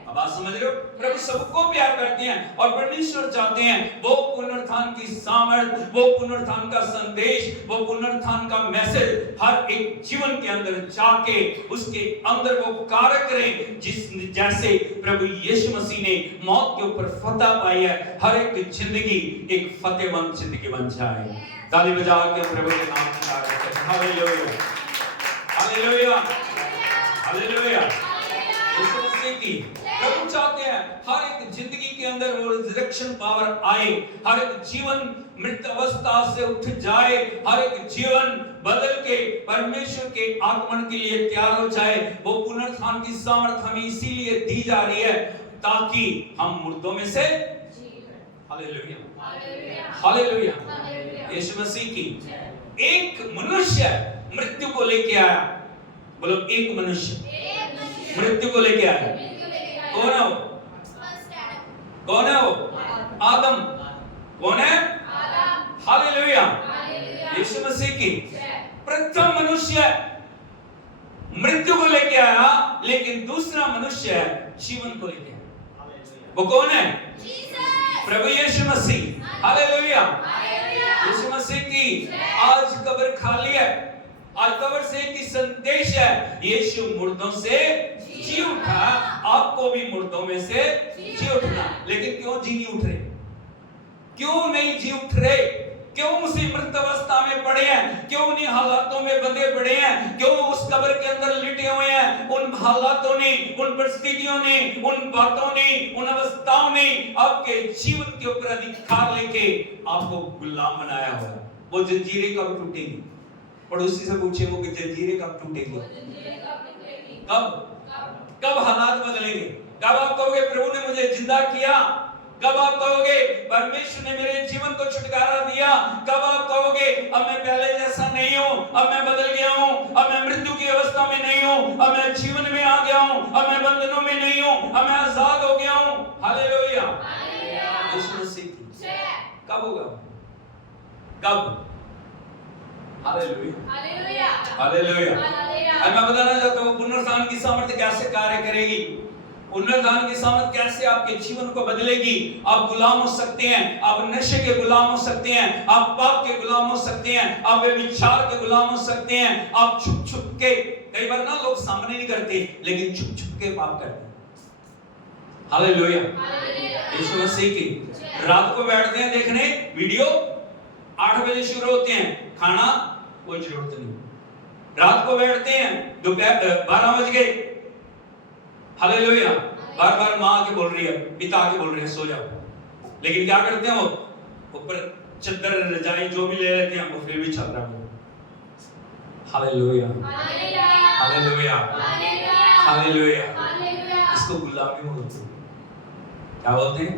अब आप समझ रहे हो, प्रभु सबको प्यार करते हैं और परमेश्वर चाहते हैं वो पुनरुत्थान की सामर्थ, वो पुनरुत्थान का संदेश, वो पुनरुत्थान का मैसेज हर एक जीवन के अंदर जाके उसके अंदर वो कार्य करें, जिस जैसे प्रभु यीशु मसीह ने मौत के ऊपर फतह पाई है, हर एक जिंदगी एक फतेहमंद जिंदगी बन जाए। ताली बजा के प्रभु के नाम की तारीफ करें। Hallelujah hallelujah hallelujah. यीशु मसीह की प्रभु चाहते हैं हर एक जिंदगी के अंदर वो रिजरेक्शन पावर आए, हर एक जीवन मृत अवस्था से उठ जाए, हर एक जीवन बदल के परमेश्वर के आगमन के लिए तैयार हो जाए। वो पुनरुत्थान की सामर्थ हमें इसीलिए दी जा रही है ताकि हम मुर्दों में से हालेलुया हालेलुया। यीशु मसीह की एक मनुष्य मृत्यु को लेके आया। बोलो एक मनुष्य मृत्यु को लेके आया। कौन है वो? कौन है वो? आदम। कौन है? हालेलुया। यीशु मसीह की प्रथम मनुष्य मृत्यु को लेके आया, लेकिन दूसरा मनुष्य जीवन को लेके आया। वो कौन है? प्रभु यीशु मसीह। हालेलुया। यीशु मसीह की आज कब्र खाली है। आज कब्र से एक ही संदेश है, यीशु मुर्दों से जी उठा, आपको भी मुर्दों में से जी उठना। लेकिन क्यों जी नहीं उठ रहे? क्यों नहीं जी उठ रहे? क्यों उसी मृत अवस्था में पड़े हैं? क्यों उन्हीं हालातों में बंधे पड़े हैं? क्यों उस कब्र के अंदर लिटे हुए हैं? उन हालातों ने, उन परिस्थितियों ने, उन बातों ने, उन अवस्थाओं ने आपके जीवन के ऊपर अधिकार लेके आपको गुलाम बनाया हुआ है। वो जंजीरें कब टूटेंगी? पड़ोसी से पूछे वो कि जंजीरें कब टूटेंगी? कब? कब हालात बदलेंगे? कब आप कहोगे प्रभु ने मुझे जिंदा किया? कब आप कहोगे परमेश्वर ने मेरे जीवन को छुटकारा दिया? कब आप कहोगे अब मैं पहले जैसा नहीं हूं, अब मैं बदल गया हूं, अब मैं मृत्यु की अवस्था में नहीं हूं, अब मैं जीवन में आ गया हूं, अब मैं बंधनों में नहीं हूं, अब मैं आजाद हो गया हूं? हालेलुया। यीशु मसीह की कब होगा? कब? Hallelujah hallelujah. अब मैं बताना चाहता हूं पुनरुत्थान की सामर्थ्य कैसे कार्य करेगी, पुनरुत्थान की सामर्थ कैसे आपके जीवन को बदलेगी। आप गुलाम हो सकते हैं, आप नशे के गुलाम हो सकते हैं, आप पाप के गुलाम हो सकते हैं, आप व्यभिचार के गुलाम हो सकते हैं। आप छुप छुप के, कई बार ना लोग सामने नहीं करते लेकिन छुप छुप के पाप करते हैं। हालेलुया। यीशु मसीह की रात को बैठते हैं देखने वीडियो, 8 बजे शुरू होते हैं, खाना कोई जरूरत नहीं। रात को बैठते हैं, दोपहर 12 बज गए, हालेलुया, बार बार माँ आके बोल रही है, पिता आके बोल रहे हैं सो जाओ, लेकिन क्या करते हैं वो ऊपर चद्दर रजाई जो भी ले लेते हैं वो फिर भी चल रहा है। Hallelujah hallelujah hallelujah. इसको गुलामी बोलते हैं। क्या बोलते हैं?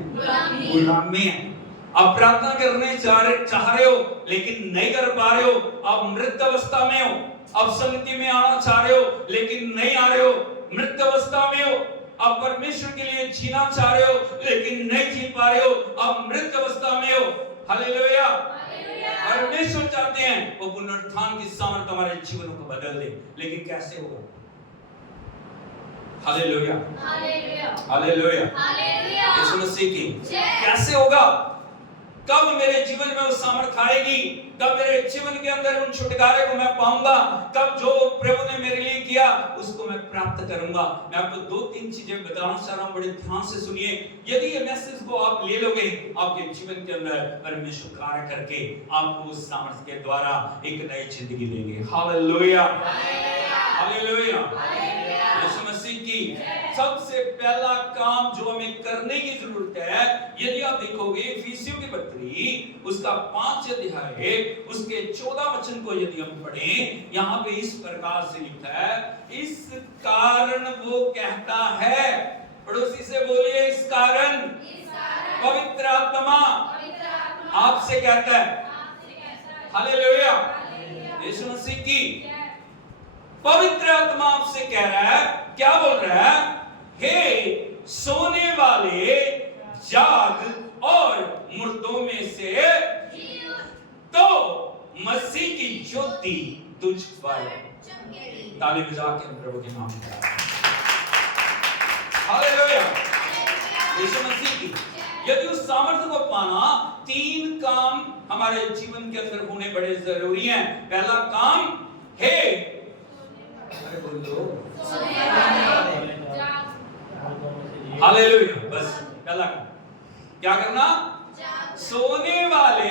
गुलामी है। आप प्रार्थना करने चाह रहे हो लेकिन नहीं कर पा रहे हो, आप मृत अवस्था में हो। आप संगति में आना चाह रहे हो लेकिन नहीं आ रहे हो, मृत अवस्था में हो। आप परमेश्वर के लिए जीना चाह रहे हो लेकिन नहीं जी पा रहे हो, आप मृत अवस्था में हो। हालेलुया। परमेश्वर चाहते हैं वो पुनरुत्थान की सामर्थ हमारे जीवनों को बदल दे, लेकिन कैसे होगा? Hallelujah hallelujah. यीशु मसीह की कैसे होगा? कब मेरे जीवन में वो सामर्थ आएगी? कब मेरे जीवन के अंदर उन छुटकारे को मैं पाऊंगा? कब जो प्रभु ने मेरे लिए किया उसको मैं प्राप्त करूंगा? मैं आपको 2-3 चीजें बताना चाह रहा हूं, बड़े ध्यान से सुनिए। यदि ये मैसेज को आप ले लोगे, आपके जीवन के अंदर परमेश्वर कार्य करके आपको उस सामर्थ के द्वारा एक नई जिंदगी देंगे। Hallelujah hallelujah. यीशु मसीह की सबसे पहला काम जो हमें करने की जरूरत है, यदि आप देखोगे इफिसियों की पत्री उसका 5 अध्याय उसके 14 वचन को यदि हम पढ़ें, यहाँ पे इस प्रकार से लिखा है, इस कारण वो कहता है, पड़ोसी से बोलिए इस कारण पवित्र आत्मा आपसे कहता है। हालेलुया। यीशु मसीह की पवित्र आत्मा आपसे कह रहा है, क्या बोल रहा है? हे सोने वाले, जाग और मुर्दों में से तो मसीह की ज्योति तुझ पर। ताली बजा के प्रभु के नाम में हालेलुया। यीशु मसीह की यदि उस सामर्थ्य को पाना, 3 काम हमारे जीवन के अंदर होने बड़े जरूरी हैं। पहला काम है, अरे बोल दो, हालेलुया। बस पहला काम क्या करना? सोने वाले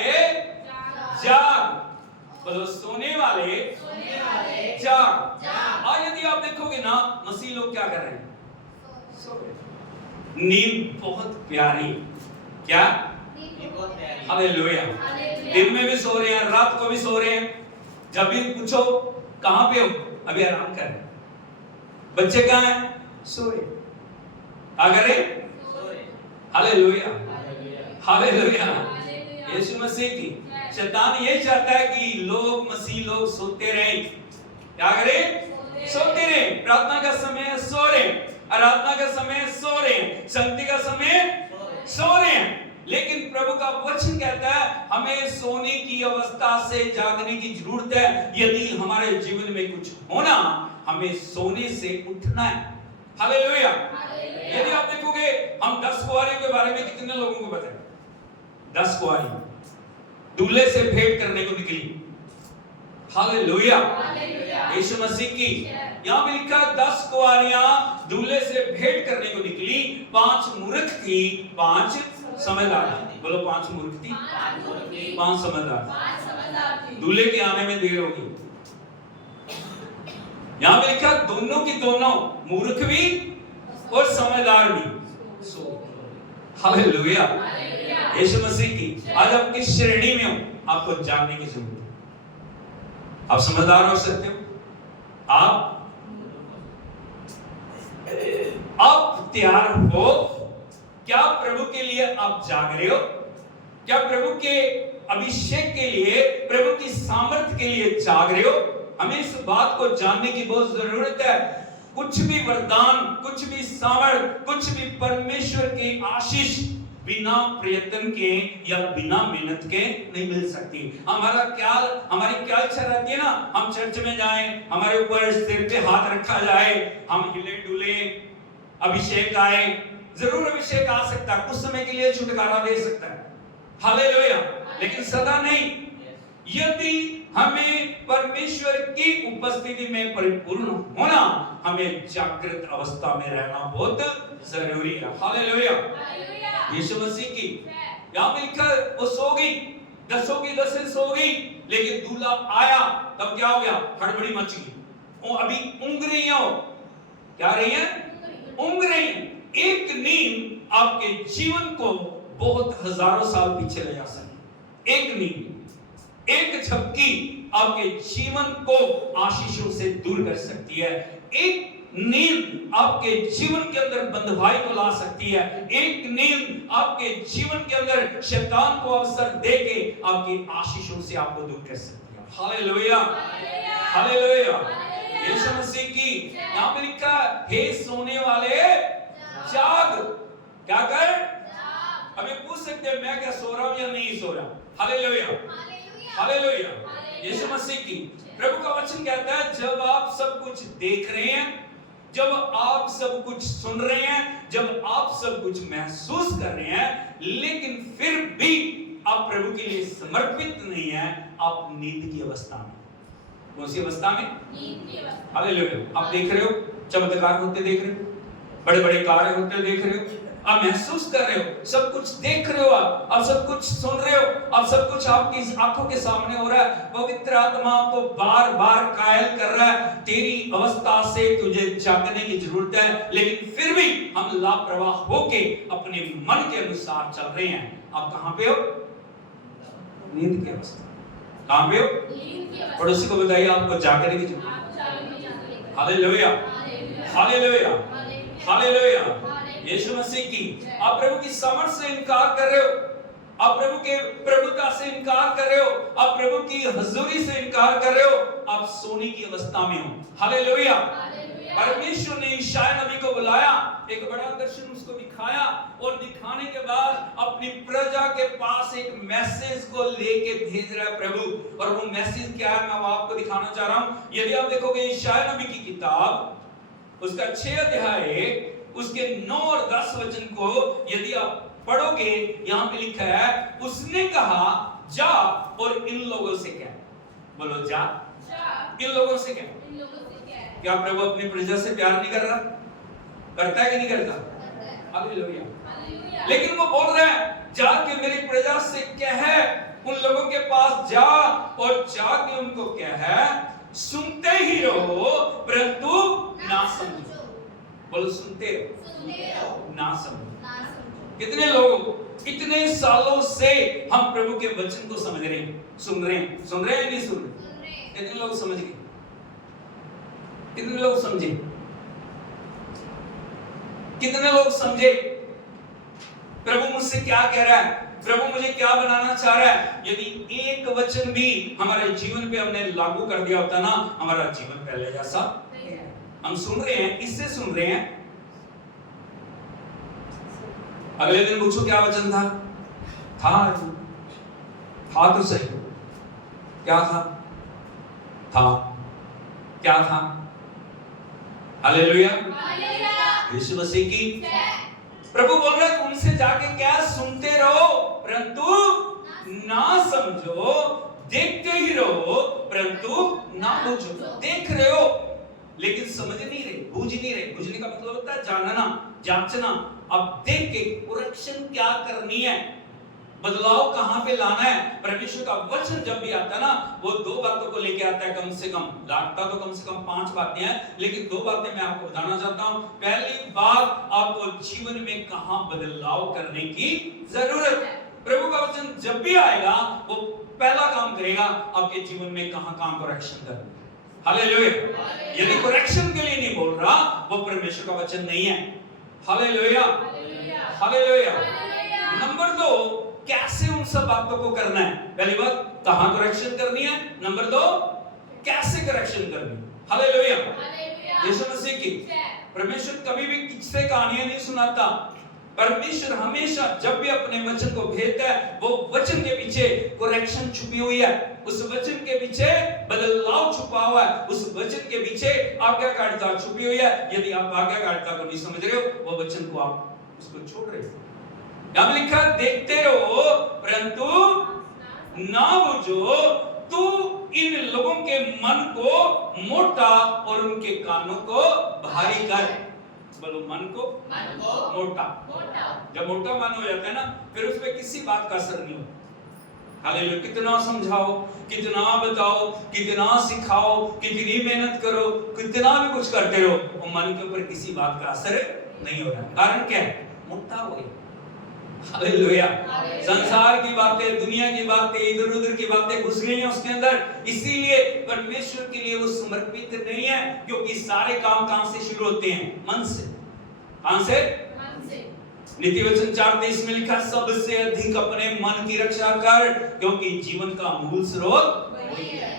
जाग। बोलो सोने वाले जाग। और यदि आप देखोगे ना, मसीह लोग क्या कर रहे हैं? नींद बहुत प्यारी। क्या? हालेलुया। दिन में भी सो रहे हैं, रात को भी सो रहे हैं। जब भी पूछो कहां पे हो, अभी आराम कर रहे हैं। बच्चे कहां हैं? सोए। क्या कर रहे? Hallelujah, hallelujah. यीशु मसीह की शैतान ये चाहता है कि लोग, मसीह लोग सोते रहें। क्या करें? सोते रहें। प्रार्थना का समय सो रहे, आराधना का समय सो रहे, संगति का समय सो रहे हैं। लेकिन प्रभु का वचन कहता है हमें सोने की अवस्था से जागने की जरूरत है। यदि हमारे जीवन में कुछ होना, हमें सोने से उठना है। हालेलुया। यदि आप देखोगे, हम 10 कुंवारियों के बारे में कितने लोगों को पता है? 10 कुंवारी दूल्हे से भेंट करने को निकली। हालेलुया। यीशु मसीह की यहाँ पे लिखा 10 कुंवारियां दूल्हे से भेंट करने को निकली। 5 मूर्ख थी, 5 समझदार थी। बोलो 5 मूर्ख थी, 5 समझदार। दूल्हे के आने में देर होगी। यहाँ पे लिखा दोनों की दोनों, मूर्ख भी और समझदार भी। हालेलुया। यीशु मसीह की आज आप किस श्रेणी में हो, आपको जानने की जरूरत है। आप समझदार हो सकते हो, आप तैयार हो? क्या प्रभु के लिए आप जाग रहे हो? क्या प्रभु के अभिषेक के लिए, प्रभु की सामर्थ्य के लिए जाग रहे हो? हमें इस बात को जानने की बहुत जरूरत है। कुछ भी वरदान, कुछ भी सामर्थ्य, कुछ भी परमेश्वर की आशीष बिना प्रयत्न के या बिना मेहनत के नहीं मिल सकती। हमारी क्या इच्छा रहती है ना, हम चर्च में जाएं, हमारे ऊपर सिर पे हाथ रखा जाए, हम हिले डुले, अभिषेक आए। जरूर अभिषेक आ सकता है, कुछ समय के लिए छुटकारा दे सकता है। हालेलुया। लेकिन सदा नहीं। यदि हमें परमेश्वर की उपस्थिति में परिपूर्ण होना, हमें जागृत अवस्था में रहना बहुत जरूरी है। हालेलुया। यीशु मसीह की यहाँ पे लिखा, वो सो गई, 10 की 10 सो गई, लेकिन दूल्हा आया, तब क्या हो गया? हड़बड़ी मच गई। वो अभी ऊँग रही हो, क्या रही है? ऊँग रही। एक नींद आपके जीवन को बहुत हजारों साल पीछे ले जा सकती। एक नींद, एक झपकी आपके जीवन को आशीषों से दूर कर सकती है। एक नींद आपके जीवन के अंदर बंधुआई को ला सकती है। एक नींद आपके जीवन के अंदर शैतान को अवसर देके आपकी आशीषों से आपको दूर कर सकती है। Hallelujah, hallelujah. यीशु मसीह की यहाँ पे लिखा, हे सोने वाले जाग। क्या कर? अभी पूछ सकते हैं मैं क्या सो रहा हूं या नहीं सो रहा? Hallelujah, hallelujah. यीशु मसीह की प्रभु का वचन कहता है, जब आप सब कुछ देख रहे हैं, जब आप सब कुछ सुन रहे हैं, जब आप सब कुछ महसूस कर रहे हैं, लेकिन फिर भी आप प्रभु के लिए समर्पित नहीं है, आप नींद की अवस्था में। कौन सी अवस्था में? नींद की अवस्था। हालेलुया। आप देख रहे हो, चमत्कार होते देख रहे हो, बड़े बड़े कार्य होते देख रहे हो, आप महसूस कर रहे हो, सब कुछ देख रहे हो, आप सब कुछ सुन रहे हो, आप सब कुछ आपकी आंखों के सामने हो रहा है। पवित्र आत्मा आपको बार बार कायल कर रहा है, तेरी अवस्था से तुझे जागने की जरूरत है, लेकिन फिर भी हम लापरवाह होके अपने मन के अनुसार चल रहे हैं। आप कहां पे हो? नींद की अवस्था। कहां पे हो? पड़ोसी को बताइए आपको जागने की जरूरत है। Hallelujah, hallelujah, hallelujah. यीशु मसीह की आप प्रभु की सामर्थ्य से इनकार कर रहे हो, आप प्रभु के प्रभुता से इनकार कर रहे हो, आप प्रभु की हजूरी से इनकार कर रहे हो, आप सोने की अवस्था में हो। हालेलुया। परमेश्वर ने यशायाह नबी को बुलाया, एक बड़ा दर्शन उसको दिखाया और दिखाने के बाद अपनी प्रजा के पास एक मैसेज को लेके भेज रहा है प्रभु। और वो मैसेज क्या है, मैं आपको दिखाना चाह रहा हूं। यदि आप देखोगे यशायाह नबी की किताब, उसका 6 अध्याय, उसके 9 और 10 वचन को यदि आप पढ़ोगे, यहां पे लिखा है, उसने कहा जा और इन लोगों से कह। बोलो जा, इन लोगों से कह। क्या प्रभु अपनी प्रजा से प्यार नहीं कर रहा? करता है कि नहीं करता? हालेलुया। लेकिन वो बोल रहा है जाके मेरी प्रजा से कह, उन लोगों के पास जा और जाके उनको कह, सुनते ही रहो परंतु ना समझो। बोलो सुनते रहो ना समझो। कितने लोग इतने सालों से हम प्रभु के वचन को समझ रहे हैं, सुन रहे हैं या नहीं सुन रहे? कितने लोग समझ गए? कितने लोग समझे? कितने लोग समझे प्रभु मुझसे क्या कह रहा है, प्रभु मुझे क्या बनाना चाह रहा है? यदि एक वचन भी हमारे जीवन पे हमने लागू कर दिया होता ना, हमारा जीवन पहले जैसा नहीं है। हम सुन रहे हैं, इससे सुन रहे हैं। अगले दिन पूछो क्या वचन था? था तो सही। क्या था? क्या था? हालेलुया। यीशु मसीह की प्रभु बोल रहा है उनसे जाके क्या, सुनते रहो परंतु ना समझो, देखते ही रहो परंतु ना बूझो। देख रहे हो लेकिन समझ नहीं रहे, बूझ नहीं रहे। बूझने का मतलब होता है जानना, जांचना। अब देख के करेक्शन क्या करनी है, बदलाव कहां पे लाना है। परमेश्वर का वचन जब भी आता है ना, वो 2 बातों को लेके आता है, कम से कम लाता तो कम से कम 5 बातें हैं, लेकिन 2 बातें मैं आपको बताना चाहता हूं। पहली बात, आपको जीवन में कहां बदलाव करने की जरूरत है। प्रभु का वचन जब भी आएगा, वो पहला काम करेगा आपके जीवन में कहां करेक्शन करना। हालेलुया। यदि करेक्शन के लिए नहीं बोल रहा, वो परमेश्वर का वचन नहीं है। Hallelujah, hallelujah. नंबर 2, कैसे उन सब बातों को करना है। पहली बात, कहां करेक्शन करनी है। नंबर 2, कैसे करेक्शन करनी है। हालेलुया। यीशु मसीह की परमेश्वर कभी भी किस्से कहानियां नहीं सुनाता। परमेश्वर हमेशा जब भी अपने वचन को भेजता है, वो वचन के पीछे करेक्शन छुपी हुई है, उस वचन के पीछे बदलाव छुपा हुआ है, उस वचन के पीछे आज्ञाकारिता छुपी हुई है। यदि आप आज्ञाकारिता को नहीं समझ रहे हो, वो वचन को आप उसको छोड़ रहे हो। यहां लिखा, देखते रहो परंतु ना बुझो, तू इन लोगों के मन को मोटा और उनके कानों को भारी कर। बोलो मन को मोटा। जब मोटा मन हो जाता है ना, फिर उस पे किसी बात का असर नहीं होता। हालेलुया। कितना समझाओ, कितना बताओ, कितना सिखाओ, कितनी मेहनत करो, कितना भी कुछ करते रहो, वो मन के ऊपर किसी बात का असर नहीं हो रहा। कारण क्या है? मोटा हो गया। हालेलुया। संसार की बातें, दुनिया की बातें, इधर उधर की बातें घुस गई हैं उसके अंदर। इसीलिए परमेश्वर के लिए वो समर्पित नहीं है, क्योंकि सारे काम कहां से शुरू होते हैं? मन से। कहां से? मन से। नीति वचन 4:23 में लिखा, सबसे अधिक अपने मन की रक्षा कर, क्योंकि जीवन का मूल स्रोत वही है।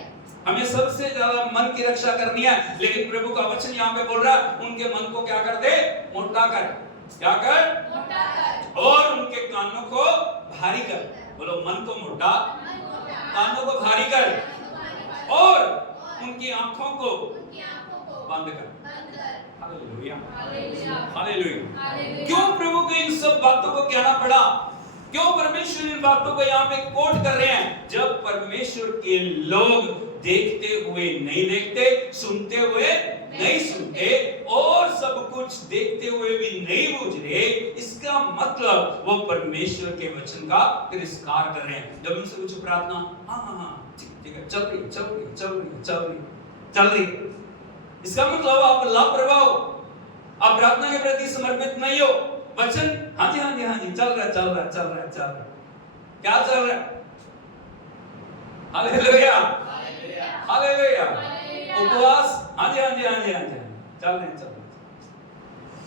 हमें सबसे ज्यादा मन की रक्षा करनी है, लेकिन प्रभु का वचन यहाँ पे बोल रहा है, उनके मन को क्या कर दे? मोटा कर। क्या कर? मोटा कर। और उनके कानों को भारी कर। बोलो मन को मोटा, कानों को भारी कर, और उनकी आंखों को बंद कर। Hallelujah, hallelujah. क्यों प्रभु को इन सब बातों को कहना पड़ा? क्यों परमेश्वर इन बातों को यहाँ पे कोट कर रहे हैं? जब परमेश्वर के लोग देखते हुए नहीं देखते, सुनते हुए नहीं सुनते, और सब कुछ देखते हुए भी नहीं बूझ रहे, इसका मतलब वो परमेश्वर के वचन का तिरस्कार कर रहे हैं। जब उनसे कुछ प्रार्थना, हाँ ठीक है, चल रही, इसका मतलब आप लापरवाह हो, आप प्रार्थना के प्रति समर्पित नहीं हो। वचन हाँ जी चल रहा है। क्या चल रहा है? Hallelujah, hallelujah. उपवास हाँ जी चल रहे हैं।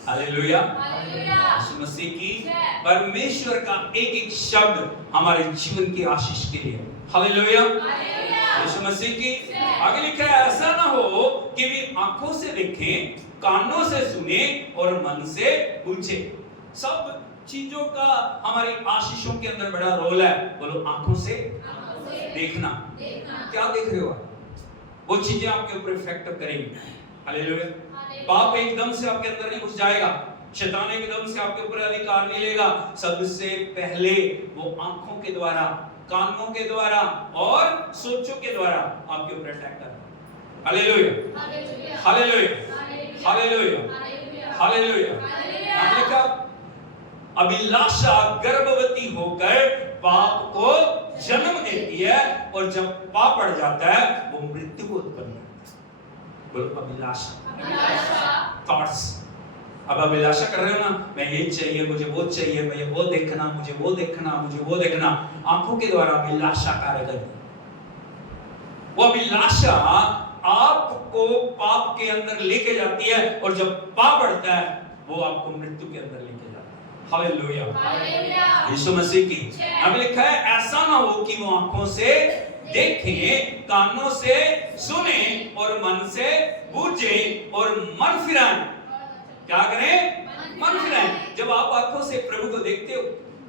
हालेलुया। हालेलुया। यीशु मसीह की जय। परमेश्वर का एक एक शब्द हमारे जीवन की आशीष के लिए। हालेलुया। हालेलुया। यीशु मसीह की जय। आगे लिखा है ऐसा ना हो कि वे आंखों से देखें, कानों से सुने और मन से पूछे। सब चीजों का हमारी आशीषों के अंदर बड़ा रोल है। बोलो आंखों से देखना। क्या देख रहे हो आप? वो चीजें आपके ऊपर इफेक्ट करेंगी। हालेलुया। पाप एकदम से आपके अंदर नहीं घुस जाएगा, शैतान एकदम से आपके ऊपर अधिकार नहीं लेगा। सबसे पहले वो आंखों के द्वारा, कानों के द्वारा और सोचों के द्वारा आपके ऊपर अटैक करता है। हालेलुया। हालेलुया। हालेलुया। हालेलुया। हमने कहा अभिलाषा गर्भवती होकर पाप को जन्म देती है और जब पाप बढ़ जाता है वो मृत्यु को उत्पन्न करता है। बोलो अभिलाषा, थॉट्स। अब अभिलाषा कर रहे हो ना, मैं ये चाहिए, मुझे वो चाहिए, मैं वो देखना, मुझे वो देखना, मुझे वो देखना। आंखों के द्वारा अभिलाषा कार्य करती है। वो अभिलाषा आपको पाप के अंदर लेके जाती है और जब पाप बढ़ता है वो आपको मृत्यु के अंदर लेके जाता है। हालेलुया। यीशु मसीह की हमें लिखा है ऐसा ना हो कि वो आंखों से देखें, कानों से सुने और मन से बूझें और मन फिराएं। क्या करें? मन फिराएं। जब आप आंखों से प्रभु को देखते हो,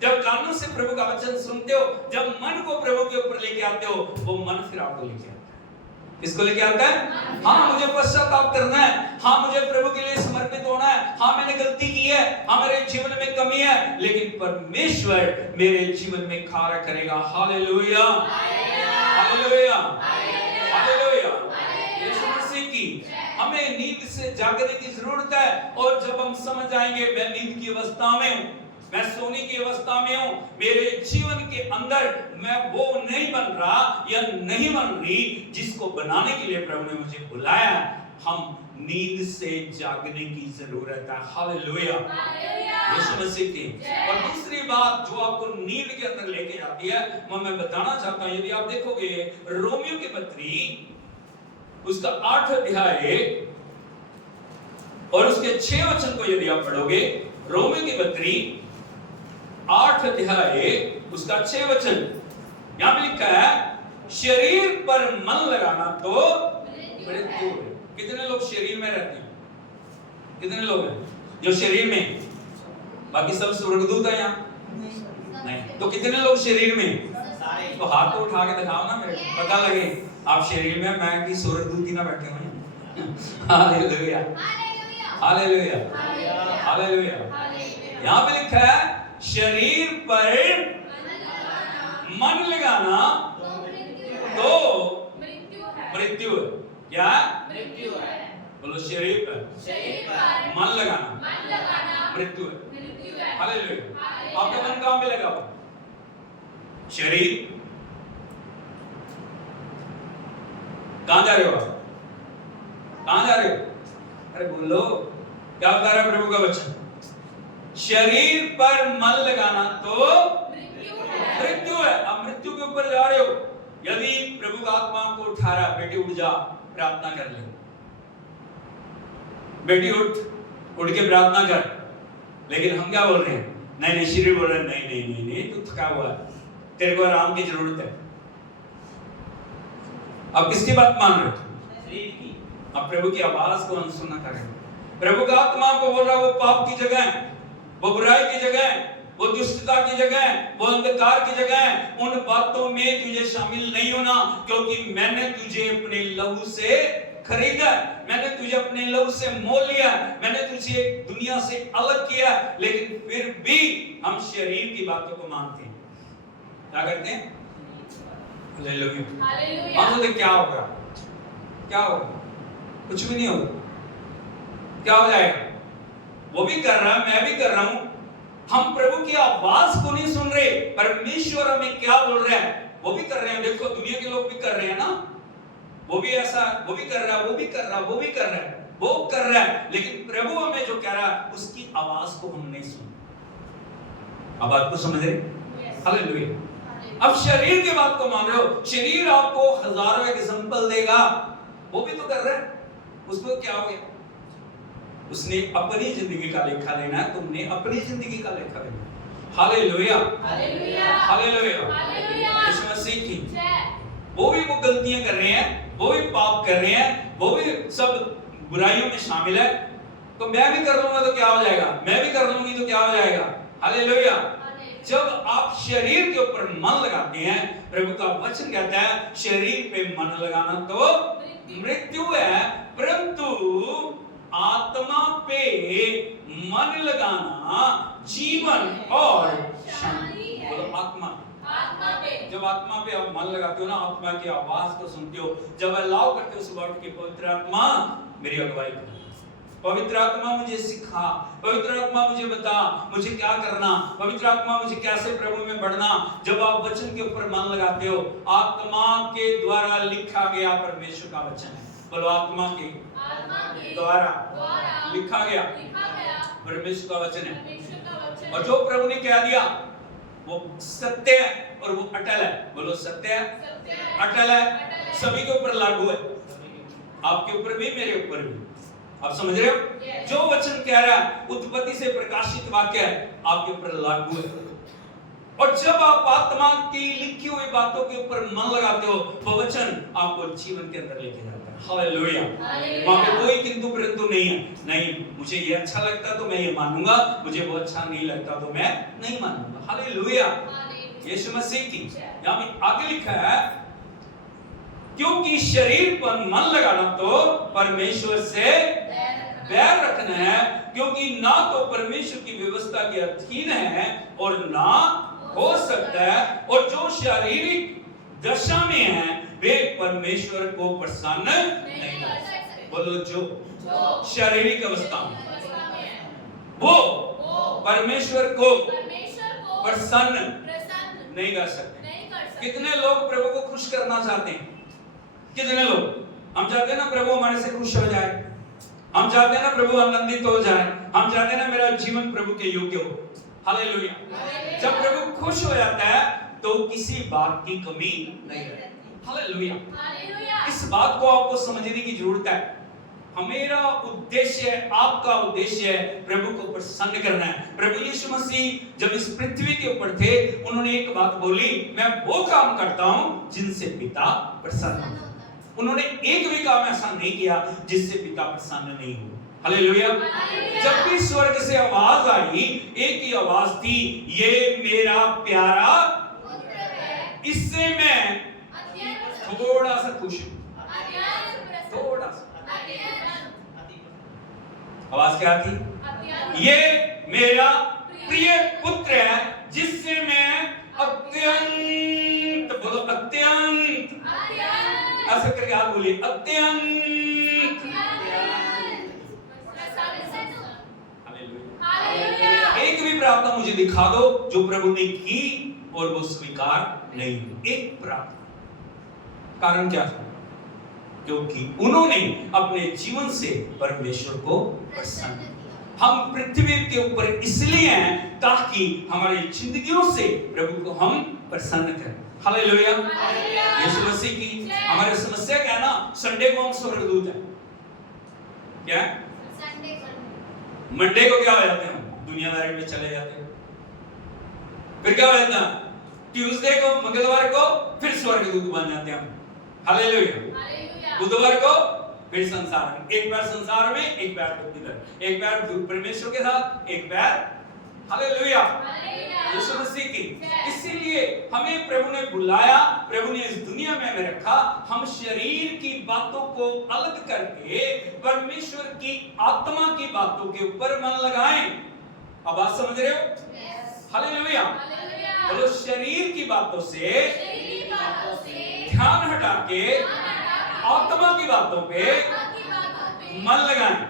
जब कानों से प्रभु का वचन सुनते हो, जब मन को प्रभु के ऊपर लेके आते हो, वो मन फिर आपको लेके आता है। किसको लेके आता है? हाँ, मुझे पश्चाताप करना है, हाँ मुझे प्रभु के लिए समर्पित होना है, हाँ मैंने गलती की है, हाँ मेरे जीवन में कमी है, लेकिन परमेश्वर मेरे जीवन में कार्य करेगा। हालेलुया। हालेलुया। हालेलुया। यीशु मसीह की हमें नींद से जागने की जरूरत है। और जब हम समझ आएंगे मैं नींद की अवस्था में हूं, मैं सोने की अवस्था में हूं, मेरे जीवन के अंदर मैं वो नहीं बन रहा या नहीं बन रही जिसको बनाने के लिए प्रभु ने मुझे बुलाया। हम नींद से जागने की जरूरत है। हालेलुया। यीशु मसीह की। और दूसरी बात जो आपको नींद के अंदर लेके जाती है, वो मैं बताना चाहता हूं। यदि आप देखोगे रोमियो की पत्री उसका 8 अध्याय और उसके 6 वचन को यदि आप पढ़ोगे, रोमियो की पत्री 8 अध्याय उसका 6 वचन, यहां पे लिखा है शरीर पर मन लगाना तो मृत्यु है। कितने लोग शरीर में रहते हैं? कितने लोग हैं जो शरीर में? बाकी सब स्वर्गदूत हैं यहाँ? नहीं। तो कितने लोग शरीर में? तो हाथ तो उठा के दिखाओ ना, मेरे पता लगे आप शरीर में, मैं कि स्वर्गदूत ही ना बैठे हुए। हालेलुया। हालेलुया। हालेलुया। यहाँ पे लिखा है शरीर पर मन लगाना तो मृत्यु है। क्या? मृत्यु है। बोलो शरीर पर मन लगाना मृत्यु है। हालेलुया। आपका मन कहां पे लगा हुआ? शरीर। कहां जा रहे हो आप? कहां जा रहे हो? अरे बोलो, क्या बता रहा है प्रभु का वचन? शरीर पर मन लगाना तो मृत्यु है। अब मृत्यु के ऊपर जा रहे हो। यदि प्रभु का आत्मा को उठा रहा, बेटी उठ जा, प्रार्थना कर ले। बेटी उठ के प्रार्थना कर। लेकिन हम क्या बोल रहे हैं? नहीं नहीं, शरीर बोल रहा है नहीं नहीं नहीं नहीं, तू थका हुआ है, तेरे को आराम की जरूरत है। अब किसकी बात मान रहे हो? शरीर की। अब प्रभु की आवाज को अनसुना करें। प्रभु का आत्मा को बोल रहा है वो पाप की जगह है, वो बुराई की जगह है, वो दुष्टता की जगह है, वो अंधकार की जगह है। उन बातों में तुझे शामिल नहीं होना, क्योंकि मैंने तुझे अपने लहू से खरीदा, मैंने तुझे अपने लहू से मोल लिया, मैंने तुझे दुनिया से अलग किया। लेकिन फिर भी हम शरीर की बातों को मानते हैं। क्या करते हैं? हालेलुया। हम सोचते क्या होगा? क्या होगा? कुछ भी नहीं होगा। क्या हो जाएगा? वो भी कर रहा है, मैं भी कर रहा हूं। हम प्रभु की आवाज को नहीं सुन रहे। परमेश्वर हमें क्या बोल रहा है वो भी कर रहे हैं। देखो दुनिया के लोग भी कर रहे हैं ना, वो भी ऐसा, वो भी कर रहा है, वो भी कर रहा है, वो भी कर रहा है, वो कर रहा है। लेकिन प्रभु हमें जो कह रहा है उसकी आवाज को हम नहीं सुन। अब बात को समझ रहे? हालेलुया। अब शरीर की बात को मान रहे हो। शरीर आपको हजारों एग्जांपल देगा, वो भी तो कर रहा है, उसको क्या हो गया? उसने अपनी जिंदगी का लेखा लेना है, तुमने अपनी जिंदगी का लेखा लेना है। Hallelujah, hallelujah, hallelujah, hallelujah. यीशु मसीह की जय। वो भी वो गलतियां कर रहे हैं, वो भी पाप कर रहे हैं, वो भी सब बुराइयों में शामिल है, तो मैं भी कर लूंगा तो क्या हो जाएगा, मैं भी कर लूंगी तो क्या हो जाएगा। हालेलुया। जब आप शरीर के ऊपर मन लगाते हैं, प्रभु का वचन कहता है शरीर पे मन लगाना तो मृत्यु है, परंतु आत्मा पे मन लगाना जीवन और शांति। बोलो आत्मा। आत्मा पे। जब आत्मा पे आप मन लगाते हो ना, आत्मा की आवाज को सुनते हो, जब अलाउ करते हो सुबह उठ के, पवित्र आत्मा मेरी अगुवाई कर, पवित्र आत्मा मुझे सिखा, पवित्र आत्मा मुझे बता मुझे क्या करना, पवित्र आत्मा मुझे कैसे प्रभु में बढ़ना। जब आप वचन के ऊपर मन लगाते हो, आत्मा के द्वारा लिखा गया परमेश्वर का वचन है। बोलो आत्मा के द्वारा लिखा गया परमेश्वर का वचन है, और जो प्रभु ने कह दिया वो सत्य है और वो अटल है। बोलो सत्य है, अटल है, सभी के ऊपर लागू है, आपके ऊपर भी मेरे ऊपर भी। आप समझ रहे हो? जो वचन कह रहा है, उत्पत्ति से प्रकाशित वाक्य है, आपके ऊपर लागू है। और जब आप आत्मा की लिखी हुई बातों के ऊपर मन लगाते हो, वो वचन आपको जीवन के अंदर लेके जाता है। हालेलुया। वहां पे कोई किंतु परंतु नहीं है। नहीं मुझे ये अच्छा लगता तो मैं ये मानूंगा, मुझे वो अच्छा नहीं लगता तो मैं नहीं मानूंगा। हालेलुया, यीशु मसीह की। यहाँ पे आगे लिखा है क्योंकि शरीर पर मन लगाना तो परमेश्वर से बैर रखना है, क्योंकि ना तो परमेश्वर की व्यवस्था के अधीन है और ना हो सकता है, और जो शारीरिक दशा में है वे परमेश्वर को प्रसन्न नहीं कर सकते। बोलो जो शारीरिक अवस्था में वो परमेश्वर को प्रसन्न नहीं कर सकते। कितने लोग प्रभु को खुश करना चाहते हैं? कितने लोग? हम चाहते हैं ना प्रभु हमारे से खुश हो जाए, हम चाहते हैं ना प्रभु आनंदित हो जाए, हम चाहते हैं ना मेरा जीवन प्रभु के योग्य हो। हालेलुया। जब प्रभु खुश हो जाता है तो किसी बात की कमी नहीं रहती। हालेलुया। इस बात को आपको समझने की जरूरत है। हमारा उद्देश्य, आपका उद्देश्य है प्रभु को प्रसन्न करना है। प्रभु यीशु मसीह जब इस पृथ्वी के ऊपर थे, उन्होंने एक बात बोली, मैं वो काम करता हूं जिनसे पिता प्रसन्न हो। उन्होंने एक भी काम ऐसा नहीं किया जिससे पिता प्रसन्न नहीं हो। हालेलुया। जब भी स्वर्ग से आवाज आई, एक ही आवाज थी, ये मेरा प्यारा पुत्र है, इससे मैं थोड़ा सा खुश हूं। थोड़ा सा आवाज क्या थी? ये मेरा प्रिय पुत्र है जिससे मैं अत्यंत, बोलो अत्यंत, ऐसा करके आप बोलिए अत्यंत। एक भी प्रार्थना मुझे दिखा दो जो प्रभु ने की और वो स्वीकार नहीं हुई। एक प्रार्थना। कारण क्या था? क्योंकि उन्होंने अपने जीवन से परमेश्वर को प्रसन्न किया। हम पृथ्वी के ऊपर इसलिए हैं ताकि हमारी जिंदगियों से प्रभु को हम प्रसन्न करें। हालेलुया। यीशु मसीह की हमारी समस्या क्या है ना, संडे को हम स्वर्गदूत हैं। क्या? मंडे को क्या हो जाते हैं? दुनियादारी में चले जाते हैं। फिर क्या हो जाता है? ट्यूसडे को, मंगलवार को फिर स्वर्गदूत बन जाते हैं हम। हालेलुया। बुधवार को फिर संसार में, एक बार संसार में, एक बार इधर, एक बार परमेश्वर के साथ, एक बार। हालेलुया। यीशु मसीह की। इसीलिए हमें प्रभु ने बुलाया, प्रभु ने इस दुनिया में हमें रखा। हम शरीर की बातों को अलग करके परमेश्वर की आत्मा की बातों के ऊपर मन लगाएं। अब आप समझ रहे हो? हालेलुया। बोलो शरीर की बातों से ध्यान हटा के आत्मा की बातों पे मन लगाएं।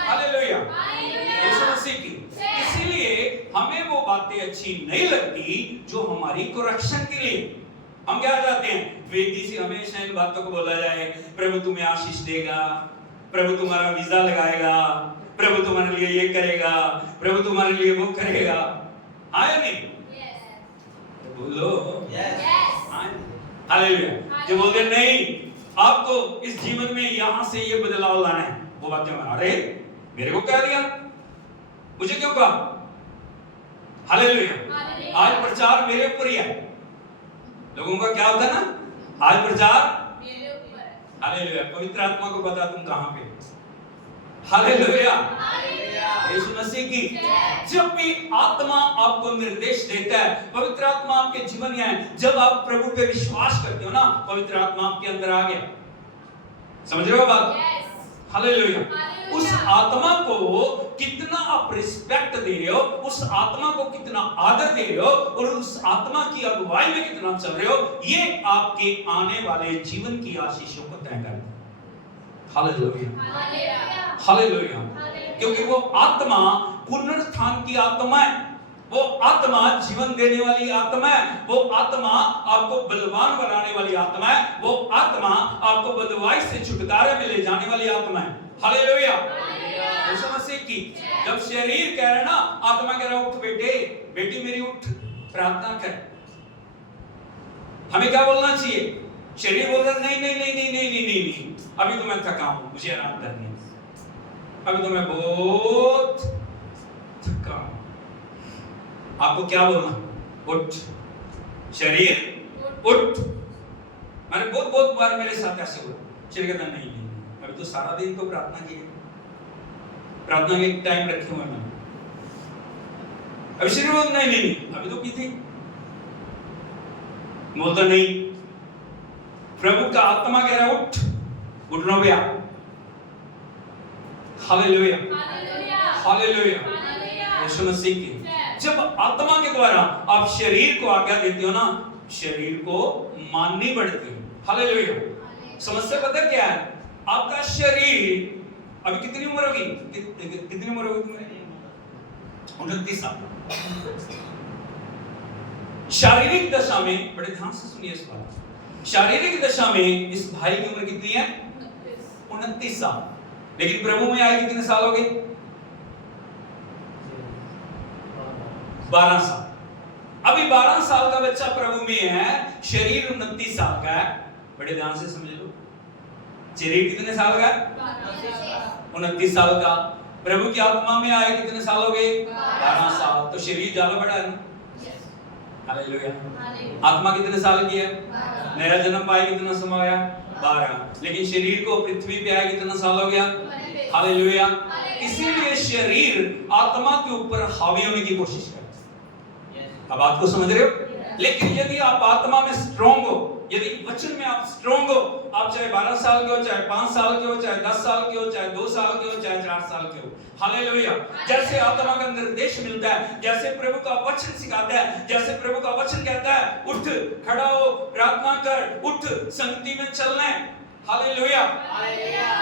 हालेलुया। यीशु मसीह की। इसीलिए हमें वो बातें अच्छी नहीं लगती जो हमारी करेक्शन के लिए। हम क्या चाहते हैं? वेदी से हमेशा इन बातों को बोला जाए, प्रभु तुम्हें आशीष देगा, प्रभु तुम्हारा वीजा लगाएगा, प्रभु तुम्हारे लिए ये करेगा, प्रभु तुम्हारे लिए वो करेगा। आए नहीं? बोलो हालेलुया। जो बोलते नहीं आपको इस जीवन में यहां से ये बदलाव लाना है, वो बातें अरे मेरे को कह दिया, मुझे क्यों कहा? हालेलुया। आज प्रचार मेरे ऊपर ही है। लोगों का क्या होता है ना, आज प्रचार मेरे ऊपर है। हालेलुया। पवित्र आत्मा को बता तुम कहां पे। हालेलुया। यीशु मसीह की। जब भी आत्मा आपको निर्देश देता है, पवित्र आत्मा आपके जीवन में है, जब आप प्रभु पे विश्वास करते हो ना, पवित्र आत्मा आपके अंदर आ गया। समझ रहे हो बात? हालेलुया। उस आत्मा को कितना आप रिस्पेक्ट दे रहे हो, उस आत्मा को कितना आदर दे रहे हो, और उस आत्मा की अगुवाई में कितना चल रहे हो, ये आपके आने वाले जीवन की आशीषों को तय करता है। हालेलुया। हालेलुया। क्योंकि वो आत्मा पुनरुत्थान की आत्मा है, वो आत्मा जीवन देने वाली आत्मा है, वो आत्मा आपको बलवान बनाने वाली आत्मा है, वो आत्मा आपको बदवाई से छुटकारे में ले जाने वाली आत्मा है। हालेलुया। यीशु मसीह की। जब शरीर कह रहा है ना, आत्मा कह रहा है उठ बेटे, बेटी मेरी उठ, प्रार्थना कर। हमें क्या बोलना चाहिए? शरीर बोल रहा है नहीं नहीं नहीं नहीं नहीं नहीं नहीं नहीं, अभी तो मैं थका हूं, मुझे आराम करनी है, अभी तो मैं बहुत थका हूं। आपको क्या बोलना? उठ। शरीर उठ। मैंने बहुत बार मेरे साथ ऐसे हुआ, शरीर कहता नहीं नहीं, अभी तो सारा दिन तो प्रार्थना की है, प्रार्थना के एक टाइम रखे हुए मैंने, अभी शरीर बोलता नहीं नहीं नहीं, अभी तो की थी, बोलता नहीं। प्रभु का आत्मा कह रहा है उठ, उठना भैया। हालेलुया। हालेलुया। यीशु मसीह की। जब आत्मा के द्वारा आप शरीर को आज्ञा देते हो ना, शरीर को माननी पड़ती है। हालेलुया। समस्या पता क्या है? आपका शरीर अभी कितनी उम्र होगी? कितनी उम्र होगी तुम्हारी? 29 साल। शारीरिक दशा में, बड़े ध्यान से सुनिए इस बात, शारीरिक दशा में इस भाई की उम्र कितनी है? 29 साल। लेकिन प्रभु में आए कितने साल हो गए? 12 साल। अभी 12 साल का बच्चा प्रभु में है, शरीर 29 साल का है। बड़े ध्यान से समझ लो, शरीर कितने साल का है? 29 साल का। प्रभु की आत्मा में आए कितने साल हो गए? 12 साल। तो शरीर ज्यादा बड़ा है ना? हालेलुया। आत्मा कितने साल की है? नया जन्म पाए कितना समय हो गया? 12। लेकिन शरीर को पृथ्वी पे आए कितना साल हो गया? हालेलुया। इसीलिए शरीर आत्मा के ऊपर हावी होने की कोशिश करता है। अब आपको समझ रहे हो? लेकिन यदि आप आत्मा में स्ट्रांग हो, यदि वचन में आप स्ट्रांग हो, आप चाहे 12 साल के हो, चाहे 5 साल के हो, चाहे 10 साल के हो, चाहे 2 साल के हो, चाहे 4 साल के हो, हालेलुया। जैसे आत्मा का निर्देश मिलता है, जैसे प्रभु का वचन सिखाता है, जैसे प्रभु का वचन कहता है उठ, खड़ा हो, प्रार्थना कर, उठ, संगति में चलना है। हालेलुया।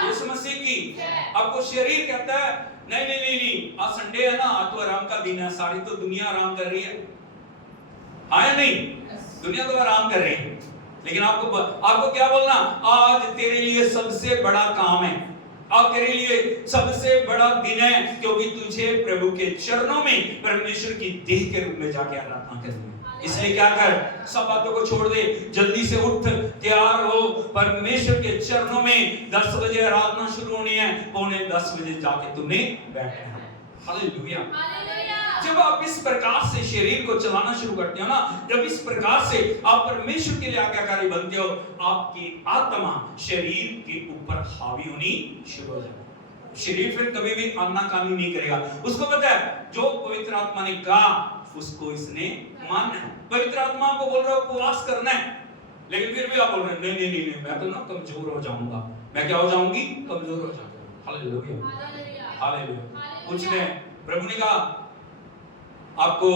यीशु मसीह की। आपको शरीर कहता है नहीं नहीं नहीं नहीं, आज संडे है ना, आज तो आराम का दिन है, सारी तो दुनिया आराम कर रही है। हाँ या नहीं? दुनिया तो आराम कर रही है, लेकिन आपको क्या बोलना? आज तेरे लिए सबसे बड़ा काम है, आज तेरे लिए सबसे बड़ा दिन है, क्योंकि तुझे प्रभु के चरणों में परमेश्वर की देह के रूप में जाके आराधना करनी है। इसलिए क्या कर, सब बातों को छोड़ दे, जल्दी से उठ, तैयार हो, परमेश्वर के चरणों में 10 बजे आराधना शुरू होनी है, 9:45 बजे जाके तुम्हें बैठना है। हालेलुया। जब आप इस प्रकार से शरीर को चलाना शुरू करते हो ना, जब इस प्रकार से आप परमेश्वर के लिए आज्ञाकारी बनते हो, आपकी आत्मा शरीर के ऊपर हावी होनी शुरू हो जाती है। शरीर फिर कभी भी आनाकानी नहीं करेगा। उसको पता है जो पवित्र आत्मा ने कहा उसको इसने मानना है। पवित्र आत्मा को बोल रहा है उपवास करना है, लेकिन फिर भी आप बोल रहे हैं नहीं नहीं नहीं, नहीं मैं तो ना कमजोर हो जाऊंगा। मैं क्या हो जाऊंगी? कमजोर हो जाऊंगा। हालेलुया। हालेलुया। कुछ ने प्रभु ने कहा आपको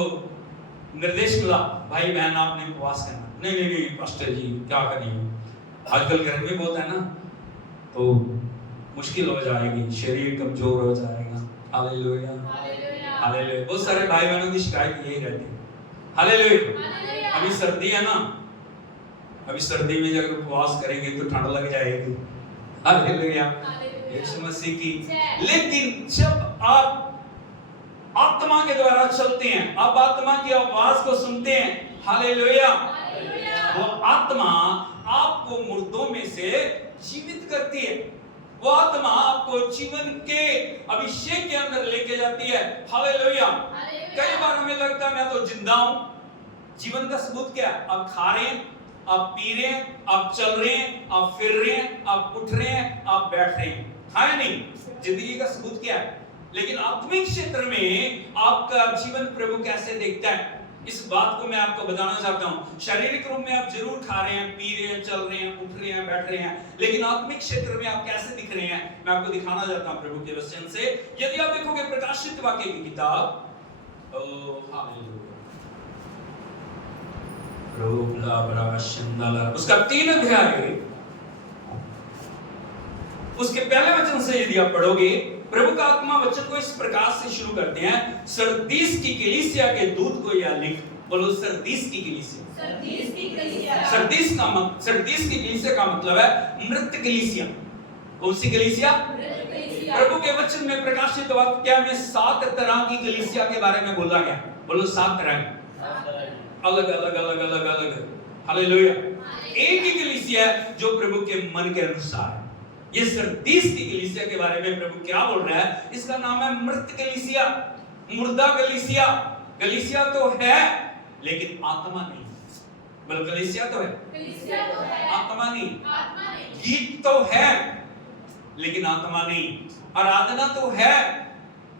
निर्देश मिला, भाई बहन आपने उपवास करना। नहीं नहीं नहीं पास्टर जी क्या करेंगे, आजकल गर्मी बहुत है ना, तो मुश्किल हो जाएगी, शरीर कमजोर हो जाएगा। हालेलुया। हालेलुया। बहुत सारे भाई बहनों की शिकायत यही रहती है। हालेलुया। अभी सर्दी है ना, अभी सर्दी में जब उपवास करेंगे तो ठंड लग जाएगी। हालेलुया। यीशु मसीह की। लेकिन जब आप आत्मा के द्वारा चलते हैं, आप आत्मा की आवाज को सुनते हैं, हालेलुया, वो आत्मा आपको मुर्दों में से जीवित करती है। वो आत्मा आपको जीवन के अभिषेक के अंदर लेके जाती है। हालेलुया। कई बार हमें लगता है मैं तो जिंदा हूं। जीवन का सबूत क्या है? आप खा रहे हैं, आप पी रहे हैं, आप चल रहे हैं, आप फिर रहे हैं, आप उठ रहे हैं, आप बैठ रहे हैं, हाँ या नहीं? जिंदगी का सबूत क्या है? लेकिन आत्मिक क्षेत्र में आपका जीवन प्रभु कैसे देखता है, इस बात को मैं आपको बताना चाहता हूं। शारीरिक रूप में आप जरूर खा रहे हैं, पी रहे हैं, चल रहे हैं, उठ रहे हैं, बैठ रहे हैं, लेकिन आत्मिक क्षेत्र में आप कैसे दिख रहे हैं, मैं आपको दिखाना चाहता हूं प्रभु के वचन से। यदि आप देखोगे प्रकाशित वाक्य की किताब, उसका 3 अध्याय, उसके पहले वचन से यदि आप पढ़ोगे, प्रभु का आत्मा वचन को इस प्रकार से शुरू करते हैं, सरदीस की कलीसिया के दूत को यह लिख। बोलो सरदीस की कलीसिया। सरदीस की कलीसिया। सरदीस की कलीसिया का मतलब है मृत कलीसिया। कौन सी कलीसिया? प्रभु के वचन में प्रकाशित वाक्य में 7 तरह की कलीसिया के बारे में बोला गया। बोलो 7 तरह, अलग अलग अलग अलग अलग। हालेलुया। एक ही कलीसिया है जो प्रभु के मन के अनुसार है। ये सरदीस की कलीसिया के बारे में प्रभु क्या बोल रहा है? इसका नाम है मृत कलीसिया, मुर्दा कलीसिया। कलीसिया तो है लेकिन आत्मा नहीं। बोलो कलीसिया तो है, कलीसिया तो है, आत्मा नहीं। आत्मा नहीं। गीत तो है लेकिन आत्मा नहीं। आराधना तो है,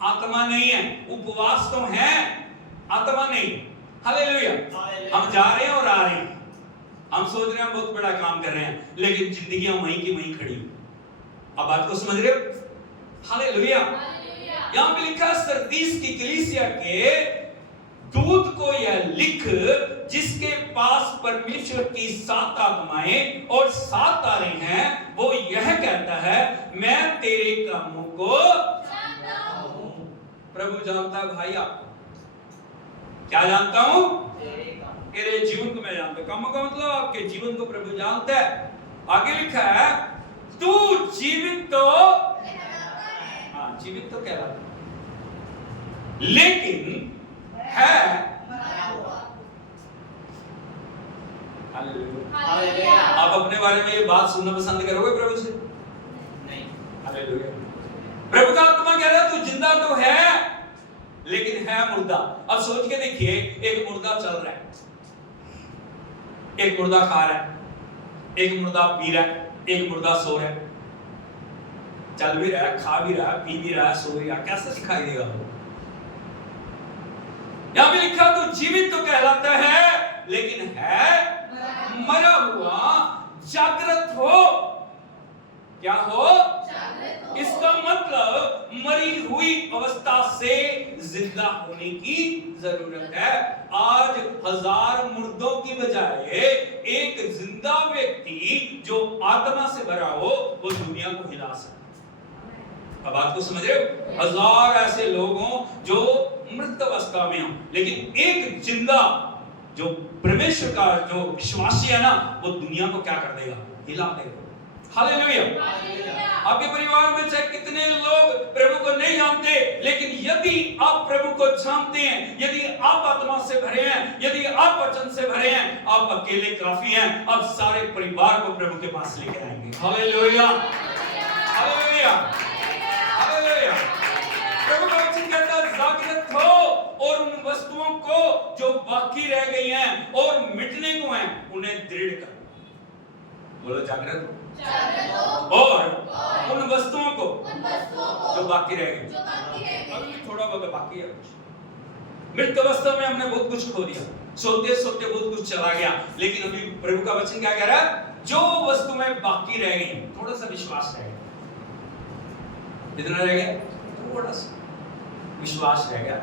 आत्मा नहीं है। उपवास तो है, आत्मा नहीं। हालेलुया। हम जा रहे हैं और आ रहे हैं, हम सोच रहे हैं हम बहुत बड़ा काम कर रहे हैं, लेकिन जिंदगियां वहीं की वहीं खड़ी। अब बात को समझ रहे हो? हालेलुया। यहां पे लिखा सरदीस की कलीसिया के दूत को यह लिख, जिसके पास परमेश्वर की 7 आत्माएं और 7 तारे हैं, वो यह कहता है, मैं तेरे कामों को जानता हूं। प्रभु जानता है भाई आपको। क्या जानता हूं? तेरे जीवन को मैं जानता हूं। कामों का मतलब आपके जीवन को प्रभु जानता है। आगे लिखा है, तू जीवित तो, हाँ जीवित तो कहलाता है, लेकिन है मरा हुआ। हालेलुया। आप अपने बारे में ये बात सुनना पसंद करोगे प्रभु से? नहीं। हालेलुया। प्रभु का आत्मा कह रहा है तू जिंदा तो है लेकिन है मुर्दा। अब सोच के देखिए, एक मुर्दा चल रहा है, एक मुर्दा खा रहा है, एक मुर्दा पी रहा है, एक मुर्दा सो रहा है। चल भी रहा है, खा भी रहा है, पी भी रहा है, सो भी रहा है, कैसा दिखाई देगा? यहां पे लिखा तो जीवित तो कहलाता है लेकिन है मरा हुआ। जागृत हो, क्या हो? जागृत हो। इसका मतलब मरी हुई अवस्था से जिंदा होने की जरूरत है। आज 1000 मुर्दों की बजाय एक जिंदा व्यक्ति जो आत्मा से भरा हो, वो दुनिया को हिला सकता है। अब बात को समझ रहे हो? 1000 ऐसे लोग हों जो मृत अवस्था में हो, लेकिन एक जिंदा जो परमेश्वर का जो विश्वासी है ना, वो दुनिया को क्या कर देगा? हिला देगा। हालेलुया। आपके परिवार में चाहे कितने लोग प्रभु को नहीं जानते, लेकिन यदि आप प्रभु को जानते हैं, यदि आप आत्मा से भरे हैं, यदि आप वचन से भरे हैं, आप अकेले काफी हैं। अब सारे परिवार को प्रभु के पास लेकर आएंगे। Hallelujah, hallelujah, hallelujah. प्रभु का वचन कहता है जागृत हो और उन वस्तुओं को जो बाकी रह गई हैं और मिटने को हैं, उन्हें दृढ़ कर। बोलो जागृत और उन वस्तुओं को जो बाकी रह गई। अभी थोड़ा बहुत बाकी है। मृत अवस्था में हमने बहुत कुछ खो दिया, सोते सोते बहुत कुछ चला गया, लेकिन अभी प्रभु का वचन क्या कह रहा है? जो वस्तुएं बाकी रह गई, थोड़ा सा विश्वास रह गया। कितना रह गया? थोड़ा सा विश्वास रह गया,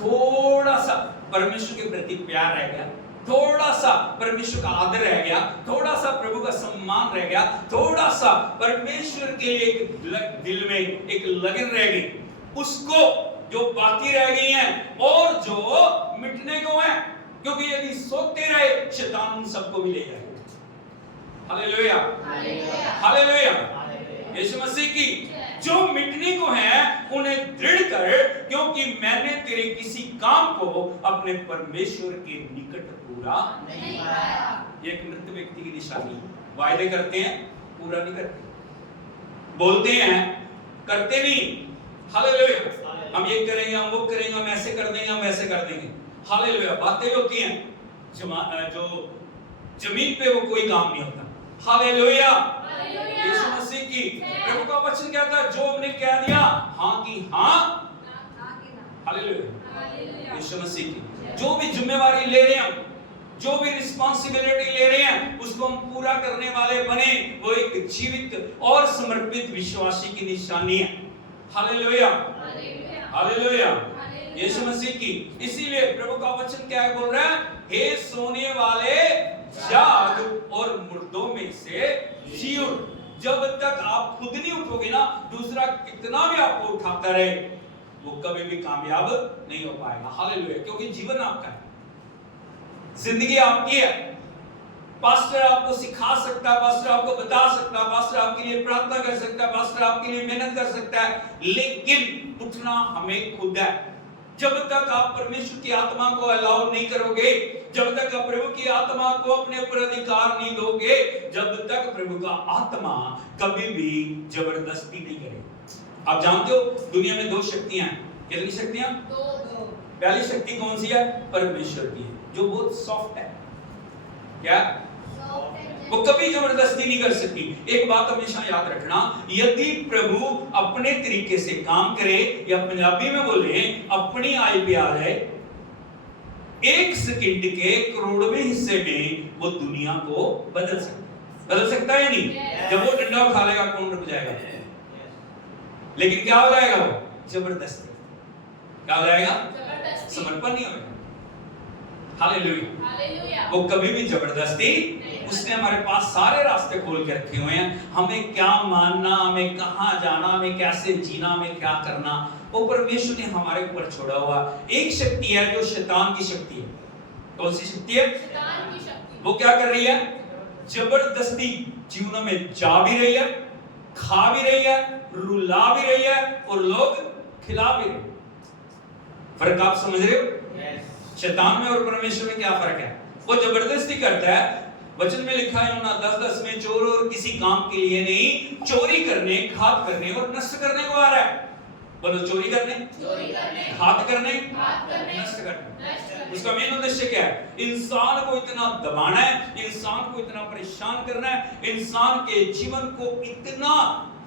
थोड़ा सा परमेश्वर के प्रति प्यार रह गया, थोड़ा सा परमेश्वर का आदर रह गया, थोड़ा सा प्रभु का सम्मान रह गया, थोड़ा सा परमेश्वर के लिए एक दिल में एक लगन रह गई। उसको जो बाकी रह गई हैं और जो मिटने को हैं, क्योंकि यदि सोते रहे शैतान उन सबको भी ले जाएगा। Hallelujah, hallelujah. यीशु मसीह की जो मिटने को है उन्हें दृढ़ कर, क्योंकि मैंने तेरे किसी काम को अपने परमेश्वर के निकट पूरा नहीं पाया। ये एक मृत व्यक्ति की निशानी है। वायदे करते हैं, पूरा नहीं करते। बोलते हैं, करते नहीं। हालेलुया। हम ये करेंगे, हम वो करेंगे, हम ऐसे कर देंगे, हम वैसे कर देंगे। हालेलुया। बातें होती हैं, जो जमीन पे वो कोई काम नहीं होता। हालेलुया। यीशु मसीह की प्रभु का वचन कहता है, जो हमने कह दिया हाँ की हाँ, हालेलुया। यीशु मसीह की जो भी जिम्मेवारी ले रहे हैं, जो भी रिस्पांसिबिलिटी ले रहे हैं, उसको हम पूरा करने वाले बने। वो एक जीवित और समर्पित विश्वासी की निशानी है। हालेलुया। हालेलुया। यीशु मसीह की। इसीलिए प्रभु का वचन क्या है, बोल रहा है, हे सोने वाले जाग और मुर्दों में से जी उठ। जब तक आप खुद नहीं उठोगे ना, दूसरा कितना भी आपको उठाता रहे, वो कभी भी कामयाब नहीं हो पाएगा। हालेलुया। क्योंकि जीवन आपका है, जिंदगी आपकी है। पास्टर आपको सिखा सकता है, पास्टर आपको बता सकता है, पास्टर आपके लिए प्रार्थना कर सकता है, पास्टर आपके लिए मेहनत कर सकता है, लेकिन उठना हमें खुद है। जब तक आप परमेश्वर की आत्मा को अलाउ नहीं करोगे, जब तक आप प्रभु की आत्मा को अपने ऊपर अधिकार नहीं दोगे, जब तक प्रभु का आत्मा कभी भी जबरदस्ती नहीं करेगा। आप जानते हो दुनिया में दो शक्तियां हैं। कितनी शक्तियां? दो। पहली शक्ति कौन सी है? परमेश्वर की है, जो बहुत सॉफ्ट है। क्या? वो कभी जबरदस्ती नहीं कर सकती। एक बात हमेशा याद रखना, यदि प्रभु अपने तरीके से काम करे, या पंजाबी में बोले अपनी आई पे आ जाए, 1 सेकंड के करोड़वें हिस्से में वो दुनिया को बदल सकता है या नहीं? जब वो डंडा उठा लेगा, कौन रुक जाएगा? लेकिन क्या हो जाएगा? वो जबरदस्ती। क्या हो जाएगा? समर्पण नहीं होगा। हालेलुया। वो कभी भी जबरदस्ती, उसने हमारे पास सारे रास्ते खोल के रखे हुए हैं। हमें क्या मानना, हमें कहां जाना, हमें कैसे जीना, हमें क्या करना, वो परमेश्वर ने हमारे ऊपर छोड़ा हुआ। एक शक्ति है जो शैतान की शक्ति है। कौन सी शक्ति है? शैतान की शक्ति। वो क्या कर रही है? जबरदस्ती जीवनों में जा भी रही है, खा भी रही है, रुला भी रही है, और लोग खिला भी रहे। फर्क आप समझ रहे हो? शैतान में और परमेश्वर में क्या फर्क है? वो जबरदस्ती करता है। वचन में लिखा है यूहन्ना 10:10 में, चोर और किसी काम के लिए नहीं, चोरी करने, घात करने और नष्ट करने को आ रहा है। बोलो, चोरी करने, घात करने, नष्ट करने। उसका मेन उद्देश्य क्या है? इंसान को इतना दबाना है, इंसान को इतना परेशान करना है, इंसान के जीवन को इतना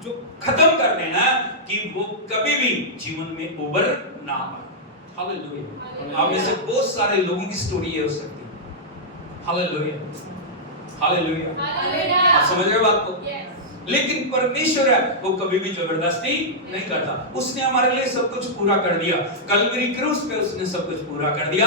जो खत्म कर देना है कि वो कभी भी जीवन में उबर ना पाए। हालेलुया। आप में से बहुत सारे लोगों की स्टोरी है हो सकती है। हालेलुया। हालेलुया। आप समझ रहे हो बात को? लेकिन परमेश्वर है, वो कभी भी जबरदस्ती नहीं करता। उसने हमारे लिए सब कुछ पूरा कर दिया। कलवरी क्रूस पे उसने सब कुछ पूरा कर दिया।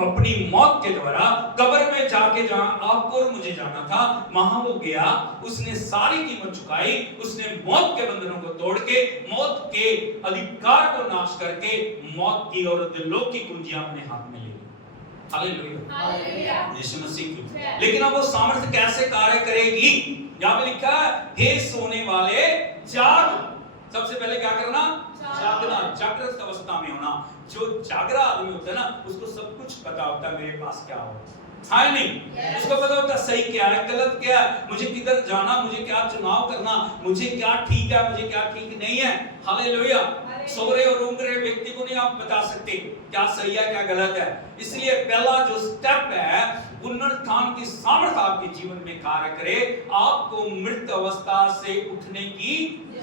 अपनी मौत के द्वारा कब्र में जाके, जहां आपको और मुझे जाना था, वहां वो गया। उसने सारी कीमत चुकाई। उसने मौत के बंधनों को तोड़ के, मौत के अधिकार को नाश करके, मौत की और दिलों की कुंजियां अपने हाथ में ले ली। हालेलुया। यीशु मसीह की। लेकिन अब वो सामर्थ्य कैसे कार्य करेगी? यहाँ पे लिखा है, हे सोने वाले जाग। सबसे पहले क्या करना? जागना, जागृत अवस्था में होना। जो जागरा आदमी होता है ना, उसको सब कुछ पता होता है मेरे पास क्या हो, है नहीं? उसको पता होता है सही क्या है, गलत क्या है, मुझे किधर जाना, मुझे क्या चुनाव करना, मुझे क्या ठीक है, मुझे क्या ठीक नहीं है। हालेलुया। सोरे और ऊँग रहे व्यक्ति को नहीं आप बता सकते क्या सही है, क्या गलत है। इसलिए पहला जो स्टेप है, पुनरुत्थान की सामर्थ आपके जीवन में कार्य करे। आपको मृत अवस्था से उठने की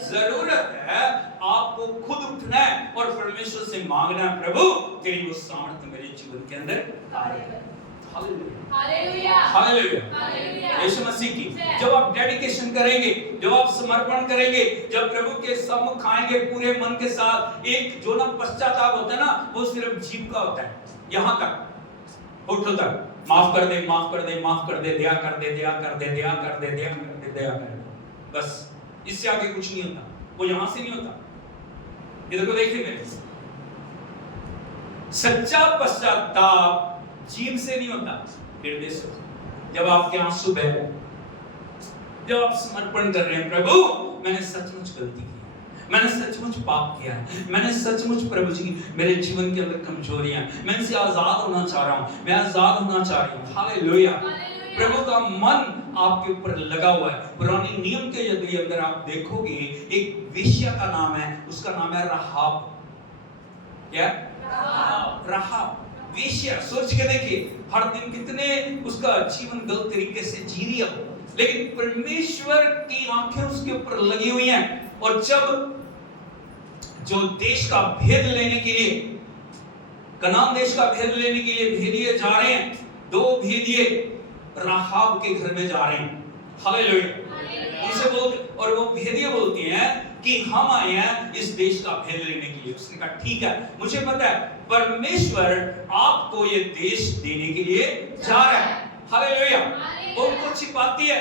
जरूरत है। आपको खुद उठना है और परमेश्वर से मांगना है, प्रभु तेरी वो सामर्थ मेरे जीवन के अंदर कार्य करे। हालेलुया। हालेलुया। यीशु मसीह की। जब आप डेडिकेशन करेंगे, जब आप समर्पण करेंगे, जब प्रभु के सम्मुख आएंगे पूरे मन के साथ, एक जो ना पश्चाताप होता है ना, वो सिर्फ जीभ का होता है, यहाँ तक, होठों तक। माफ कर दे, माफ कर दे, माफ कर दे, दया कर दे, दया कर दे, दया कर दे, दया कर दे, दया कर दे। बस इससे आगे कुछ नहीं होता। वो यहां से नहीं होता। इधर को देखिए मेरे। सच्चा पश्चाताप जीभ से नहीं होता, हृदय से। जब आपके आंसू बह रहे, जब आप समर्पण कर रहे हैं, प्रभु मैंने सचमुच गलती की, मैंने सचमुच पाप किया है, मैंने सचमुच प्रभु जी मेरे जीवन के अंदर कमजोरियां, मैं इनसे आजाद होना चाह रहा हूं, मैं आजाद होना चाह रही हूं। हालेलुया। प्रभु का मन आपके ऊपर लगा हुआ है। पुराने नियम के यदि अंदर आप देखोगे, एक वेश्या का नाम है, उसका नाम है राहाब। क्या? राहाब वेश्या। सोच के देखिए, हर दिन कितने उसका जीवन गलत तरीके से जी रही है, लेकिन परमेश्वर की आंखें उसके ऊपर लगी हुई हैं। और जब जो देश का भेद लेने के लिए, कनान देश का भेद लेने के लिए भेदिए जा रहे हैं, 2 भेदिए राहाब के घर में जा रहे हैं। हालेलुया। उनसे बोलते, और वो भेदिए बोलती हैं कि हम आए हैं इस देश का भेद लेने के लिए। उसने कहा ठीक है, मुझे पता है परमेश्वर आपको ये देश देने के लिए जा रहा है। हालेलुया। वो उनको छिपाती है,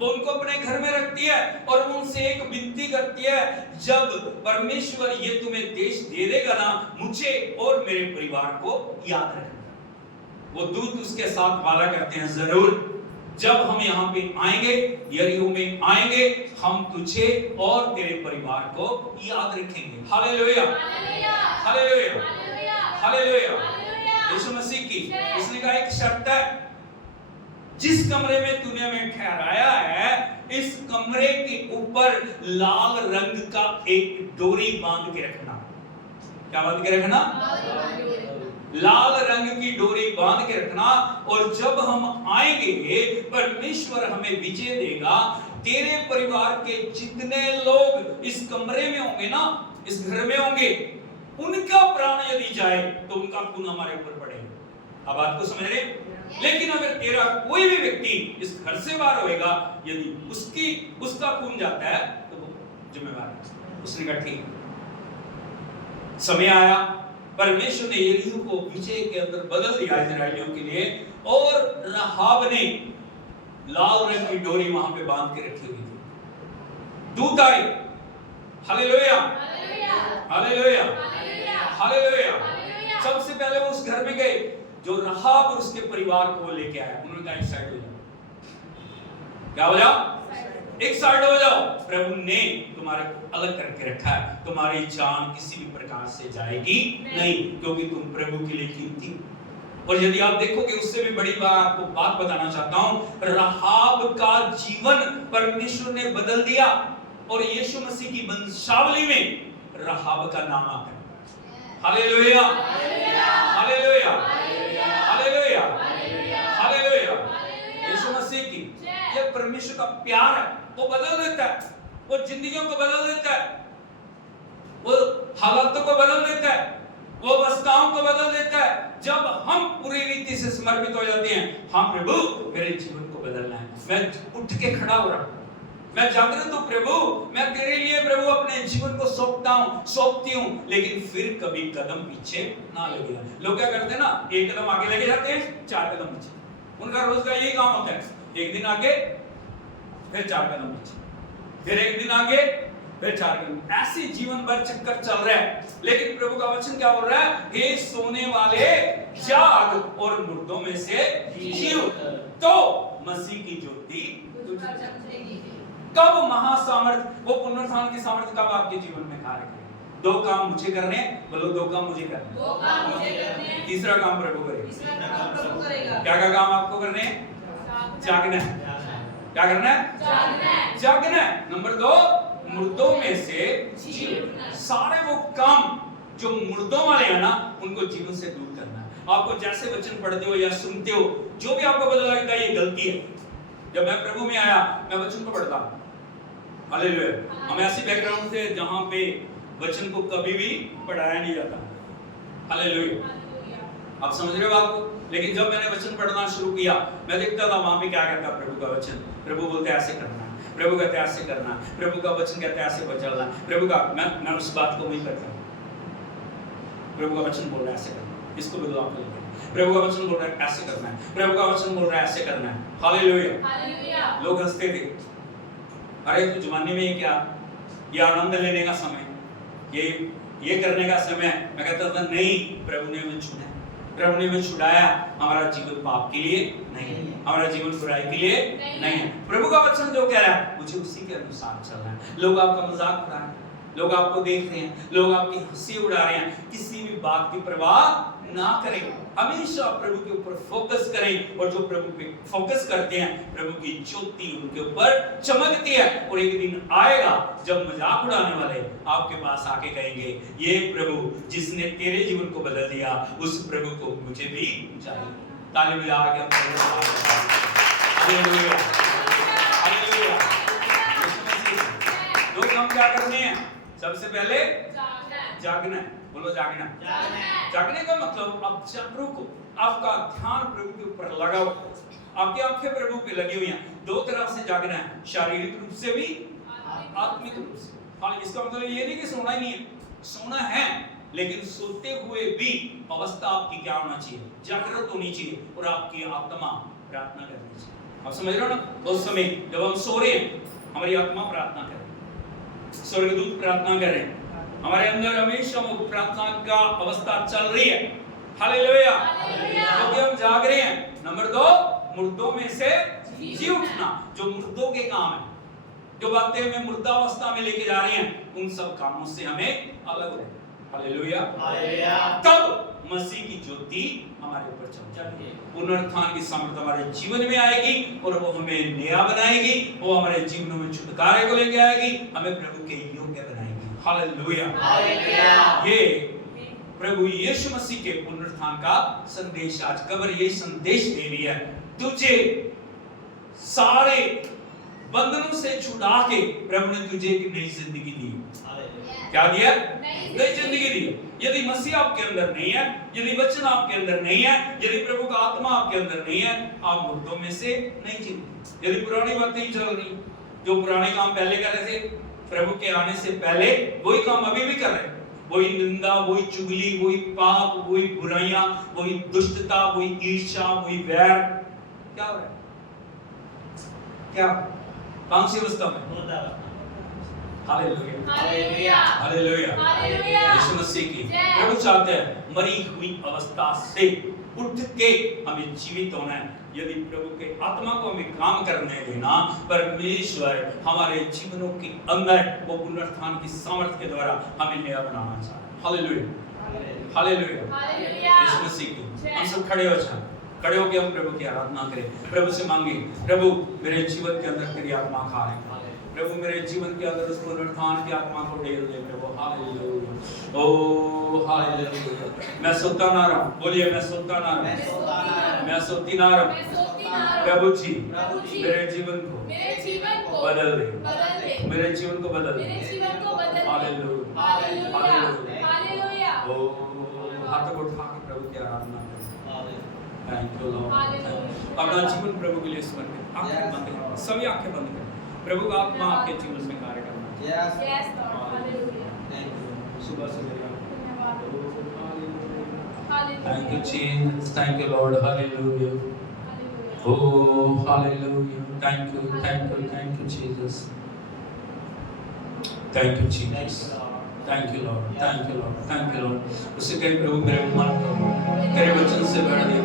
वो उनको अपने घर में रखती है और वो उनसे एक विनती करती है, जब परमेश्वर ये तुम्हें देश दे देगा ना, मुझे और मेरे परिवार को याद रखना। वो दूत उसके साथ वादा करते हैं, जरूर जब हम यहाँ पे आएंगे, यरीहो में आएंगे, हम तुझे और तेरे परिवार को याद रखेंगे। Hallelujah, hallelujah, hallelujah. यीशु मसीह की उसने कहा एक शर्त है, जिस कमरे में तूने हमें ठहराया है, इस कमरे के ऊपर लाल रंग का एक डोरी बांध के रखना। क्या बांध के रखना? लाल रंग की डोरी बांध के रखना। और जब हम आएंगे, परमेश्वर हमें विजय देगा। तेरे परिवार के जितने लोग इस कमरे में होंगे ना, इस घर में होंगे, उनका प्राण यदि जाए तो उनका खून हमारे ऊपर पड़ेगा। अब बात को समझ रहे? लेकिन अगर तेरा कोई भी व्यक्ति इस घर से बाहर होएगा, यदि उसका खून जाता है तो वो जिम्मेवार है। उसने कहा ठीक। समय आया, परमेश्वर ने यरीहो को विजय के अंदर बदल दिया इस्राएलियों के लिए, और राहाब ने लाल रंग की डोरी वहां पे बांध के रखी हुई थी। दूत आए। Hallelujah, hallelujah, hallelujah. सबसे पहले वो उस घर में गए जो राहाब और उसके परिवार को लेके आया। उन्होंने कहा एक साइड हो जाओ। क्या हो जाओ? एक साइड हो जाओ। प्रभु ने तुम्हारे को अलग करके रखा है, तुम्हारी जान किसी भी प्रकार से जाएगी नहीं, क्योंकि तुम प्रभु के लिए कीमती। और यदि आप देखोगे, उससे भी बड़ी बात आपको बात बताना चाहता हूं, राहाब का जीवन परमेश्वर ने बदल दिया, और यीशु मसीह की वंशावली में राहाब का नाम आता है। Hallelujah, hallelujah, hallelujah, hallelujah. यीशु मसीह की ये परमेश्वर का प्यार है, वो बदल देता है, वो जिंदगियों को बदल देता है, वो हालातों को बदल देता है, वो अवस्थाओं को बदल देता है। जब हम पूरी रीति से समर्पित हो जाते हैं, हाँ प्रभु मेरे जीवन को बदलना है, मैं उठ के खड़ा हो रहा हूं, मैं जागृत हूं प्रभु, मैं तेरे लिए प्रभु अपने जीवन को सौंपती हूं। लेकिन फिर कभी कदम पीछे ना लगे। लोग क्या करते हैं ना, एक कदम आगे लगे जाते हैं, 4 कदम पीछे। उनका रोज का यही काम होता है, एक दिन आगे फिर 4 कदम पीछे, फिर एक दिन आगे फिर 4 कदम, ऐसे जीवन भर चक्कर चल रहा है। लेकिन प्रभु का वचन क्या बोल रहा है? हे सोने वाले जाग और मुर्दों में से जी उठ, तो मसीह की ज्योति कब महासामर्थ, वो पुनरुत्थान की सामर्थ्य कब आपके जीवन में कार्य करेगी? 2 काम मुझे करने, बोलो 2 काम मुझे करने, 2 काम मुझे करने, तीसरा काम प्रभु करेगा। तीसरा काम प्रभु करेगा। क्या क्या काम आपको करने हैं? जागना है। क्या करना है? जागना है, जागना है। नंबर 2, मुर्दों में से जी उठना। सारे वो काम जो मुर्दों वाले हैं ना, उनको जीवन से दूर करना है। आपको जैसे वचन पढ़ते हो या सुनते हो, जो भी आपको पता लगता है ये गलती है। जब मैं प्रभु में आया, मैं वचन को पढ़ता, हालेलुया। हम ऐसे बैकग्राउंड से जहां पे वचन को कभी भी पढ़ाया नहीं जाता, हालेलुया। आप समझ रहे हो बात को? लेकिन जब मैंने वचन पढ़ना शुरू किया, मैं देखता था वहां पे क्या कहता प्रभु का वचन। प्रभु बोलते हैं ऐसे करना है, प्रभु कहते हैं ऐसे करना है, प्रभु का वचन कहता है ऐसे चलना है। प्रभु का मैं उस बात को नहीं करता। प्रभु का वचन बोल रहा है ऐसे करना, इसको बदलो आप लोग। प्रभु का वचन बोल रहा है ऐसे करना है, प्रभु का वचन बोल रहा है ऐसे करना है। Hallelujah, hallelujah. लोग हंसते थे, अरे तू जवानी में ये क्या, ये आनंद लेने का समय, ये करने का समय। मैं कहता था नहीं, प्रभु ने हमें छुड़ाया, प्रभु ने हमें छुड़ाया। हमारा जीवन पाप के लिए नहीं है, हमारा जीवन बुराई के लिए नहीं है। प्रभु का वचन जो कह रहा है, मुझे उसी के अनुसार चलना है। लोग आपका मजाक उड़ा रहे हैं, लोग आपको देख रहे हैं, लोग आपकी हंसी उड़ा रहे हैं, किसी भी बात की परवाह ना करें, हमेशा प्रभु के ऊपर फोकस करें। और जो प्रभु पे फोकस करते हैं, प्रभु की ज्योति उनके ऊपर चमकती है। और एक दिन आएगा जब मजाक उड़ाने वाले आपके पास आके कहेंगे, ये प्रभु जिसने तेरे जीवन को बदल दिया, उस प्रभु को मुझे भी चाहिए। ताली बजा के हालेलुया, हालेलुया। दो काम क्या करने हैं? सबसे पहले जागना है। बोलो जागना। जागने का मतलब आप जागरूक हो, आपका ध्यान प्रभु के ऊपर लगा हुआ, आपकी आंखें प्रभु पे लगी हुई हैं। दो तरफ से जागना है, शारीरिक रूप से भी, आत्मिक रूप से। हाँ, इसका मतलब ये नहीं कि सोना ही नहीं है, सोना है, लेकिन सोते हुए भी अवस्था आपकी क्या होना चाहिए? जागृत होनी चाहिए। और आपकी आत्मा प्रार्थना करनी चाहिए। आप समझ रहे हो ना? उस समय जब हम सो रहे हैं, हमारी आत्मा प्रार्थना कर रही है, स्वर्गदूत प्रार्थना कर रहे हैं, हमारे अंदर हमेशा वो प्रार्थना का अवस्था चल रही है। हालेलुया, क्योंकि हम जाग रहे हैं। नंबर 2, मुर्दों में से जी उठना। जो मुर्दों के काम है, जो बातें हमें मुर्दा अवस्था में लेके जा रही हैं, उन सब कामों से हमें अलग हो। Hallelujah, hallelujah. तब मसीह की ज्योति हमारे ऊपर चमकेगी, पुनरुत्थान की सामर्थ हमारे जीवन में आएगी और वो हमें नया बनाएगी, वो हमारे जीवन में छुटकारे को लेके आएगी, हमें प्रभु के योग्य बनाएगी। Hallelujah, hallelujah. ये प्रभु यीशु मसीह के पुनरुत्थान का संदेश, आज कब्र ये संदेश दे रही है, तुझे सारे बंधनों से छुड़ा के प्रभु ने तुझे एक नई जिंदगी दी। क्या दिया? नई जिंदगी दी। यदि मसीह आपके अंदर नहीं है, यदि वचन आपके अंदर नहीं है, यदि प्रभु का आत्मा आपके अंदर नहीं है, आप मुर्दों में से नहीं जीते। यदि पुरानी बातें ही चल रही, जो पुराने काम पहले कर रहे थे, प्रभु के आने से पहले वही काम अभी भी कर रहे हैं, वही निंदा, वही चुगली, वही पाप, वही बुराइयां, वही दुष्टता, वही ईर्ष्या, वही वैर, क्या हो रहा है? क्या कौन सी अवस्था में? Hallelujah, hallelujah, hallelujah, hallelujah. यीशु मसीह की प्रभु चाहते हैं मरी हुई अवस्था से उठ के हमें जीवित होना है। यदि प्रभु के आत्मा को हमें काम करने देना, परमेश्वर हमारे जीवनों के अंदर वो पुनरुत्थान की सामर्थ के द्वारा हमें नया बनाना चाहता है। Hallelujah, hallelujah, hallelujah. यीशु मसीह की हम सब खड़े हो जाएं, खड़े होकर हम प्रभु की आराधना करें, प्रभु से मांगे, प्रभु मेरे जीवन के अंदर तेरी आत्मा खा ले, प्रभु मेरे जीवन के अंदर उस पुनरुत्थान की आत्मा को डेल दे प्रभु। हालेलुया, ओ हालेलुया। मैं सोता ना रहूं, बोलिए मैं सोता ना रहूं, मैं सोती ना रहूं। प्रभु जी मेरे जीवन को बदल दे, मेरे जीवन को बदल दे। Hallelujah, hallelujah. ओ हाथ को उठा के प्रभु की आराधना करें। Thank you Lord. अपना जीवन प्रभु के लिए समर्पित, आंखें बंद करें, सभी आंखें बंद करें। प्रभु का आत्मा आपके जीवन में कार्य करना। Yes Lord, hallelujah. Thank you. सुबह से thank you Jesus, thank you Lord, hallelujah, oh hallelujah. Thank you, thank you, thank you Jesus, thank you Jesus, thank you Lord, thank you Lord, thank you Lord. उसे कहे प्रभु मेरे मन को तेरे वचन से भर दे,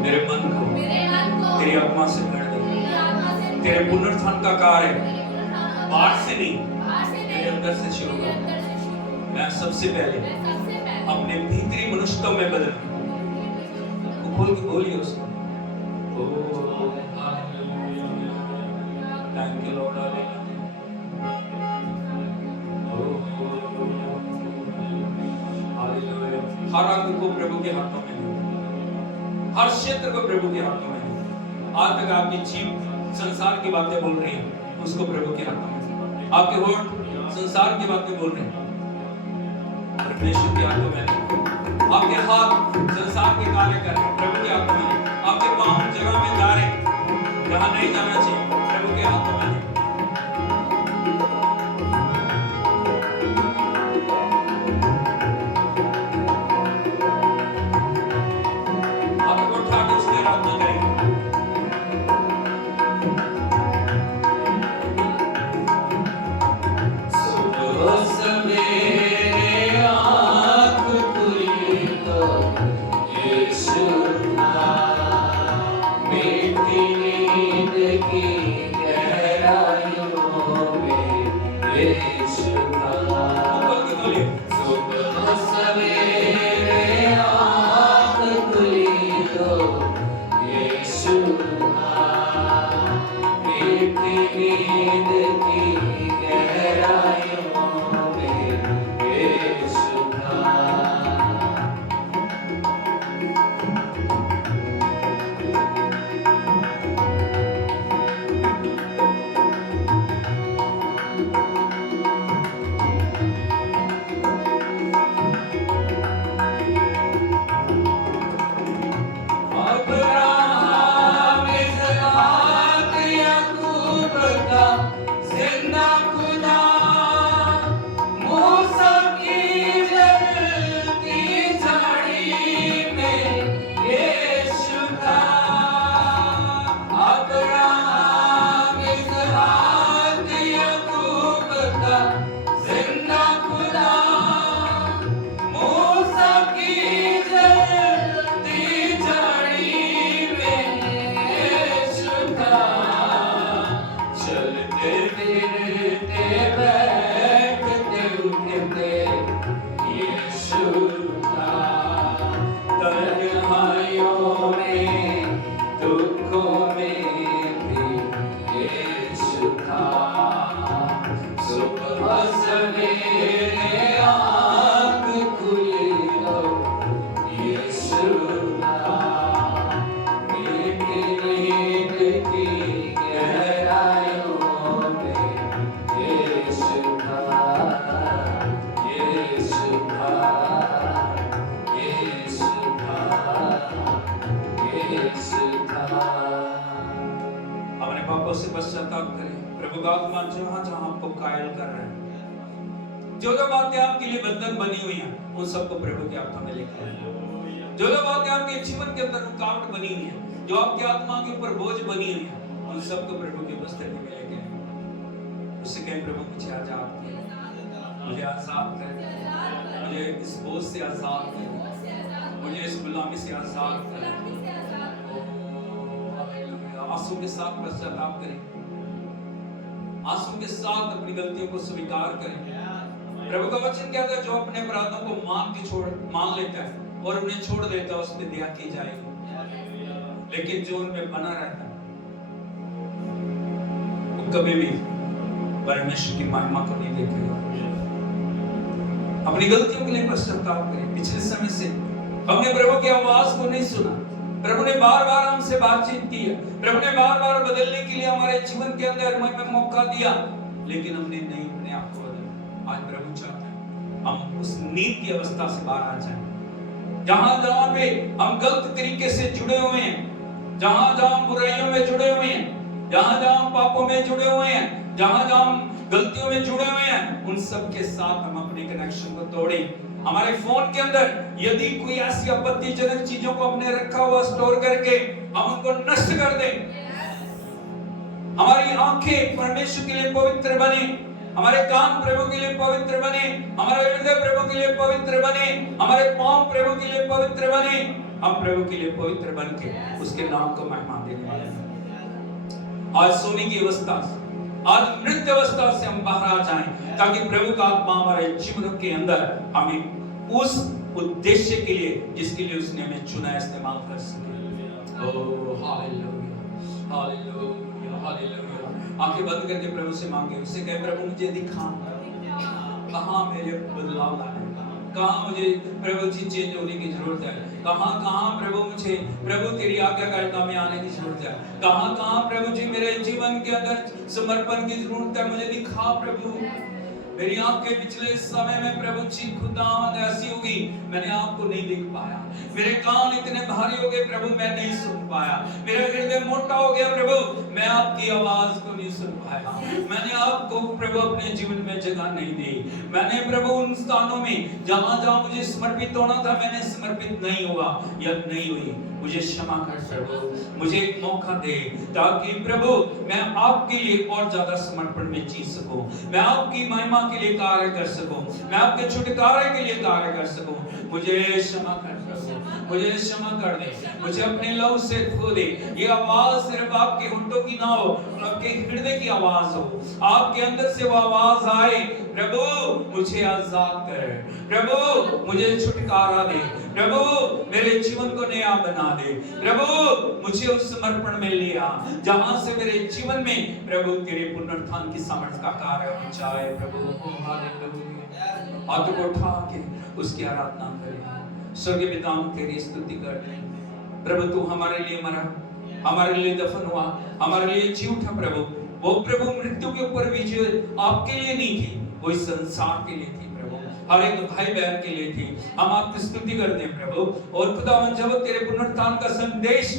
मेरे मन को तेरी आत्मा से भर दे। तेरे पुनरुत्थान का कार्य बाहर से नहीं, मेरे अंदर से शुरू कर। मैं सबसे पहले अपने भीतरी मनुष्यत्व में बदल, खोल के बोलिए उसको। Oh hallelujah, thank you Lord, hallelujah. हर अंग को प्रभु के हाथों में, हर क्षेत्र को प्रभु के हाथों में। आज तक आपकी जीभ संसार की बातें बोल रही है, उसको प्रभु के हाथों में। आपके होंठ संसार की बातें बोल रहे हैं, परमेश्वर के हाथों में। आपके हाथ संसार के कार्य कर रहे हैं, प्रभु के हाथों में। आपके पांव जगह में जा रहे हैं जहां नहीं जाना चाहिए, प्रभु के हाथों में। आपको उठा के उसकी आराधना करेंगे। की गहरा घायल कर रहे हैं, जो बातें आपके लिए बंधन बनी हुई हैं, उन सबको प्रभु के हाथों में लेकर आए। जो बातें आपके जीवन के अंदर रुकावट बनी हुई है, जो आपकी आत्मा के ऊपर बोझ बनी हुई है, उन सबको प्रभु के बस्तर में लेके आए। उससे कहें, प्रभु मुझे आजाद कर, मुझे आजाद कर, मुझे इस बोझ से आजाद कर, मुझे इस गुलामी से आजाद कर। आंसू के साथ पश्चाताप करें, आंसू के साथ अपनी गलतियों को स्वीकार करें। प्रभु का वचन कहता है, जो अपने अपराधों को मान लेता है और उन्हें छोड़ देता है, उसमें दया की जाएगी। लेकिन जो उनमें बना रहता है, वो कभी भी परमेश्वर की महिमा को नहीं देखेगा। अपनी गलतियों के लिए पश्चाताप करें। पिछले समय से हमने प्रभु की आवाज को नहीं सुना, प्रभु ने बार-बार हमसे बातचीत की है, प्रभु ने बार-बार बदलने के लिए हमारे जीवन के अंदर हमें मौका दिया, लेकिन हमने नहीं अपने आप को बदला। आज प्रभु चाहता है हम उस नींद की अवस्था से बाहर आ जाएं, जहां पे हम गलत तरीके से जुड़े हुए हैं, जहां हम बुराइयों में जुड़े हुए हैं, जहां हम पापों में जुड़े हुए हैं, जहां हम गलतियों में जुड़े हुए हैं, उन सब के साथ हम अपने कनेक्शन को तोड़ें। हमारे फोन के अंदर यदि कोई ऐसी आपत्तिजनक चीजों को हमने रखा हुआ स्टोर करके हम उनको नष्ट कर दें। हमारी आंखें परमेश्वर के लिए पवित्र बने, हमारे कान प्रभु के लिए पवित्र बने, हमारा हृदय प्रभु के लिए पवित्र बने, हमारे पांव प्रभु के लिए पवित्र बने। हम प्रभु के लिए पवित्र बनके उसके नाम को महिमा देने वाले हैं। आज सोने की अवस्था से, आज मृत अवस्था से हम बाहर आ जाएं, ताकि प्रभु का आत्मा हमारे जीवन के अंदर हमें उस उद्देश्य के लिए जिसके लिए उसने हमें चुना इस्तेमाल कर सके। Oh hallelujah, hallelujah, hallelujah. आंखें बंद करके प्रभु से मांगे, उससे कहे, प्रभु मुझे दिखा कहां मेरे बदलाव लाना है, कहां मुझे प्रभु जी चेंज होने की जरूरत है, कहां प्रभु मुझे प्रभु तेरी आज्ञाकारिता में आने की जरूरत है, कहां प्रभु जी मेरे जीवन के अंदर समर्पण की जरूरत है, मुझे दिखा प्रभु। मेरी आंखें पिछले समय में प्रभु जी खुदावंद ऐसी होगी, मैंने आपको नहीं देख पाया, मेरे कान इतने भारी हो गए प्रभु, मैं नहीं सुन पाया, मेरा हृदय मोटा हो गया प्रभु, मैं आपकी आवाज को नहीं सुन पाया, मैंने आपको प्रभु अपने जीवन में जगह नहीं दी, मैंने प्रभु उन स्थानों में जहां मुझे समर्पित होना था मैंने समर्पित नहीं हुआ या नहीं हुई। मुझे क्षमा कर प्रभु, मुझे एक मौका दे, ताकि प्रभु मैं आपके लिए और ज्यादा समर्पण में जी सकूं, मैं आपकी महिमा के लिए कार्य कर सकूं, मैं आपके छुटकारे के लिए कार्य कर सकूं। मुझे क्षमा कर प्रभु, मुझे क्षमा कर दे, मुझे अपने लहू से धो दे। ये आवाज सिर्फ आपके होंठों की ना हो, आपके हृदय की आवाज हो, आपके अंदर से वो आवाज आए, प्रभु मुझे आजाद कर, प्रभु मुझे छुटकारा दे, प्रभु मेरे जीवन को नया बना दे, प्रभु मुझे उस समर्पण में ले आ जहां से मेरे जीवन में प्रभु तेरे पुनरुत्थान की सामर्थ का कार्य हो जाए। प्रभु हालेलुया, हाथों को उठा के उसकी आराधना करें। स्वर्गीय पिता हम तेरी स्तुति करते हैं प्रभु, तू हमारे लिए मरा, हमारे लिए दफन हुआ, हमारे लिए जी उठा प्रभु। वो प्रभु मृत्यु के ऊपर विजय आपके लिए नहीं थी, वो इस संसार के लिए थी प्रभु, हर एक भाई बहन के लिए थी। हम आपकी स्तुति करते हैं प्रभु। और खुदावंद जब तेरे पुनरुत्थान का संदेश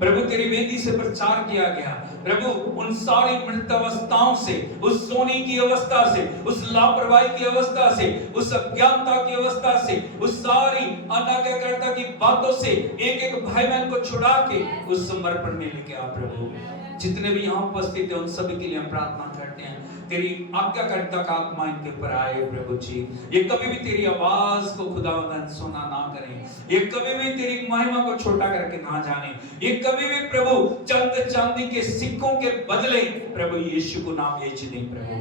प्रभु तेरी वेदी से प्रचार किया गया प्रभु, उन सारी मृत अवस्थाओं से, उस सोने की अवस्था से, उस लापरवाही की अवस्था से, उस अज्ञानता की अवस्था से, उस सारी अनाज्ञाकारिता की बातों से एक एक भाई बहन को छुड़ा के उस समर्पण में लेके आ प्रभु। जितने भी यहाँ उपस्थित हैं उन सभी के लिए हम प्रार्थना करते हैं, तेरी आज्ञाकारिता का आत्मा इनके ऊपर आए प्रभु जी। ये कभी भी तेरी आवाज को खुदावंद सुना ना करें, ये कभी भी तेरी महिमा को छोटा करके ना जाने, ये कभी भी प्रभु चंद चांदी के सिक्कों के बदले प्रभु यीशु को ना बेच दें प्रभु।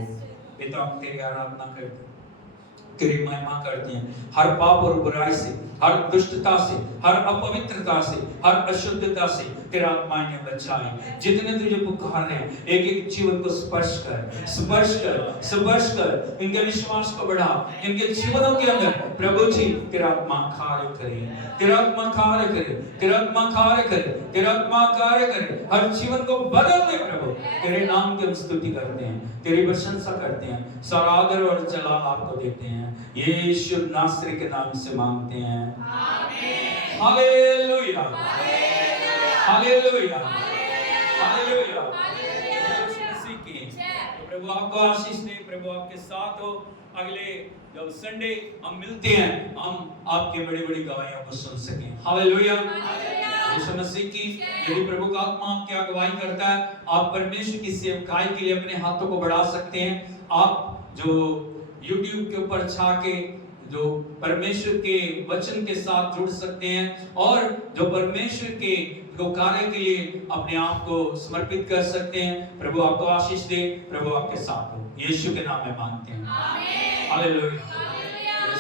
पिता हम तेरी आराधना करते हैं, तेरी महिमा करते हैं। हर पाप और बुराई से, हर दुष्टता से, हर अपवित्रता से, हर अशुद्धता से तेरा आत्मा इन्हें बचाए। जितने तुझे पुकार रहे हैं एक एक जीवन को स्पर्श कर, स्पर्श कर, स्पर्श कर, इनके विश्वास को बढ़ा, इनके जीवनों के अंदर प्रभु जी तेरा आत्मा कार्य करे, तेरा आत्मा कार्य करे, तेरा आत्मा कार्य करे, तेरा आत्मा कार्य करे, हर जीवन को बदल दे प्रभु। तेरे नाम की हम स्तुति करते हैं, तेरी प्रशंसा करते हैं, सारा आदर और जलाल आपको देते हैं, यीशु नासरी के नाम से मांगते हैं, आमीन। Hallelujah, hallelujah, hallelujah. प्रभु आपको आशीष दे, प्रभु आपके साथ हो। अगले जब संडे हम मिलते हैं, हम आपके बड़ी बड़ी गवाहियों को सुन सकें। हालेलुया। यीशु मसीह की यदि प्रभु का आत्मा आपकी अगुवाई करता है, आप परमेश्वर की सेवकाई के लिए अपने हाथों को बढ़ा सकते हैं। आप जो YouTube के ऊपर छा के जो परमेश्वर के वचन के साथ जुड़ सकते हैं और जो परमेश्वर के कार्य के लिए अपने आप को समर्पित कर सकते हैं। प्रभु आपको आशीष दे, प्रभु आपके साथ हो। यीशु के नाम में मांगते हैं। आमीन। हालेलुया।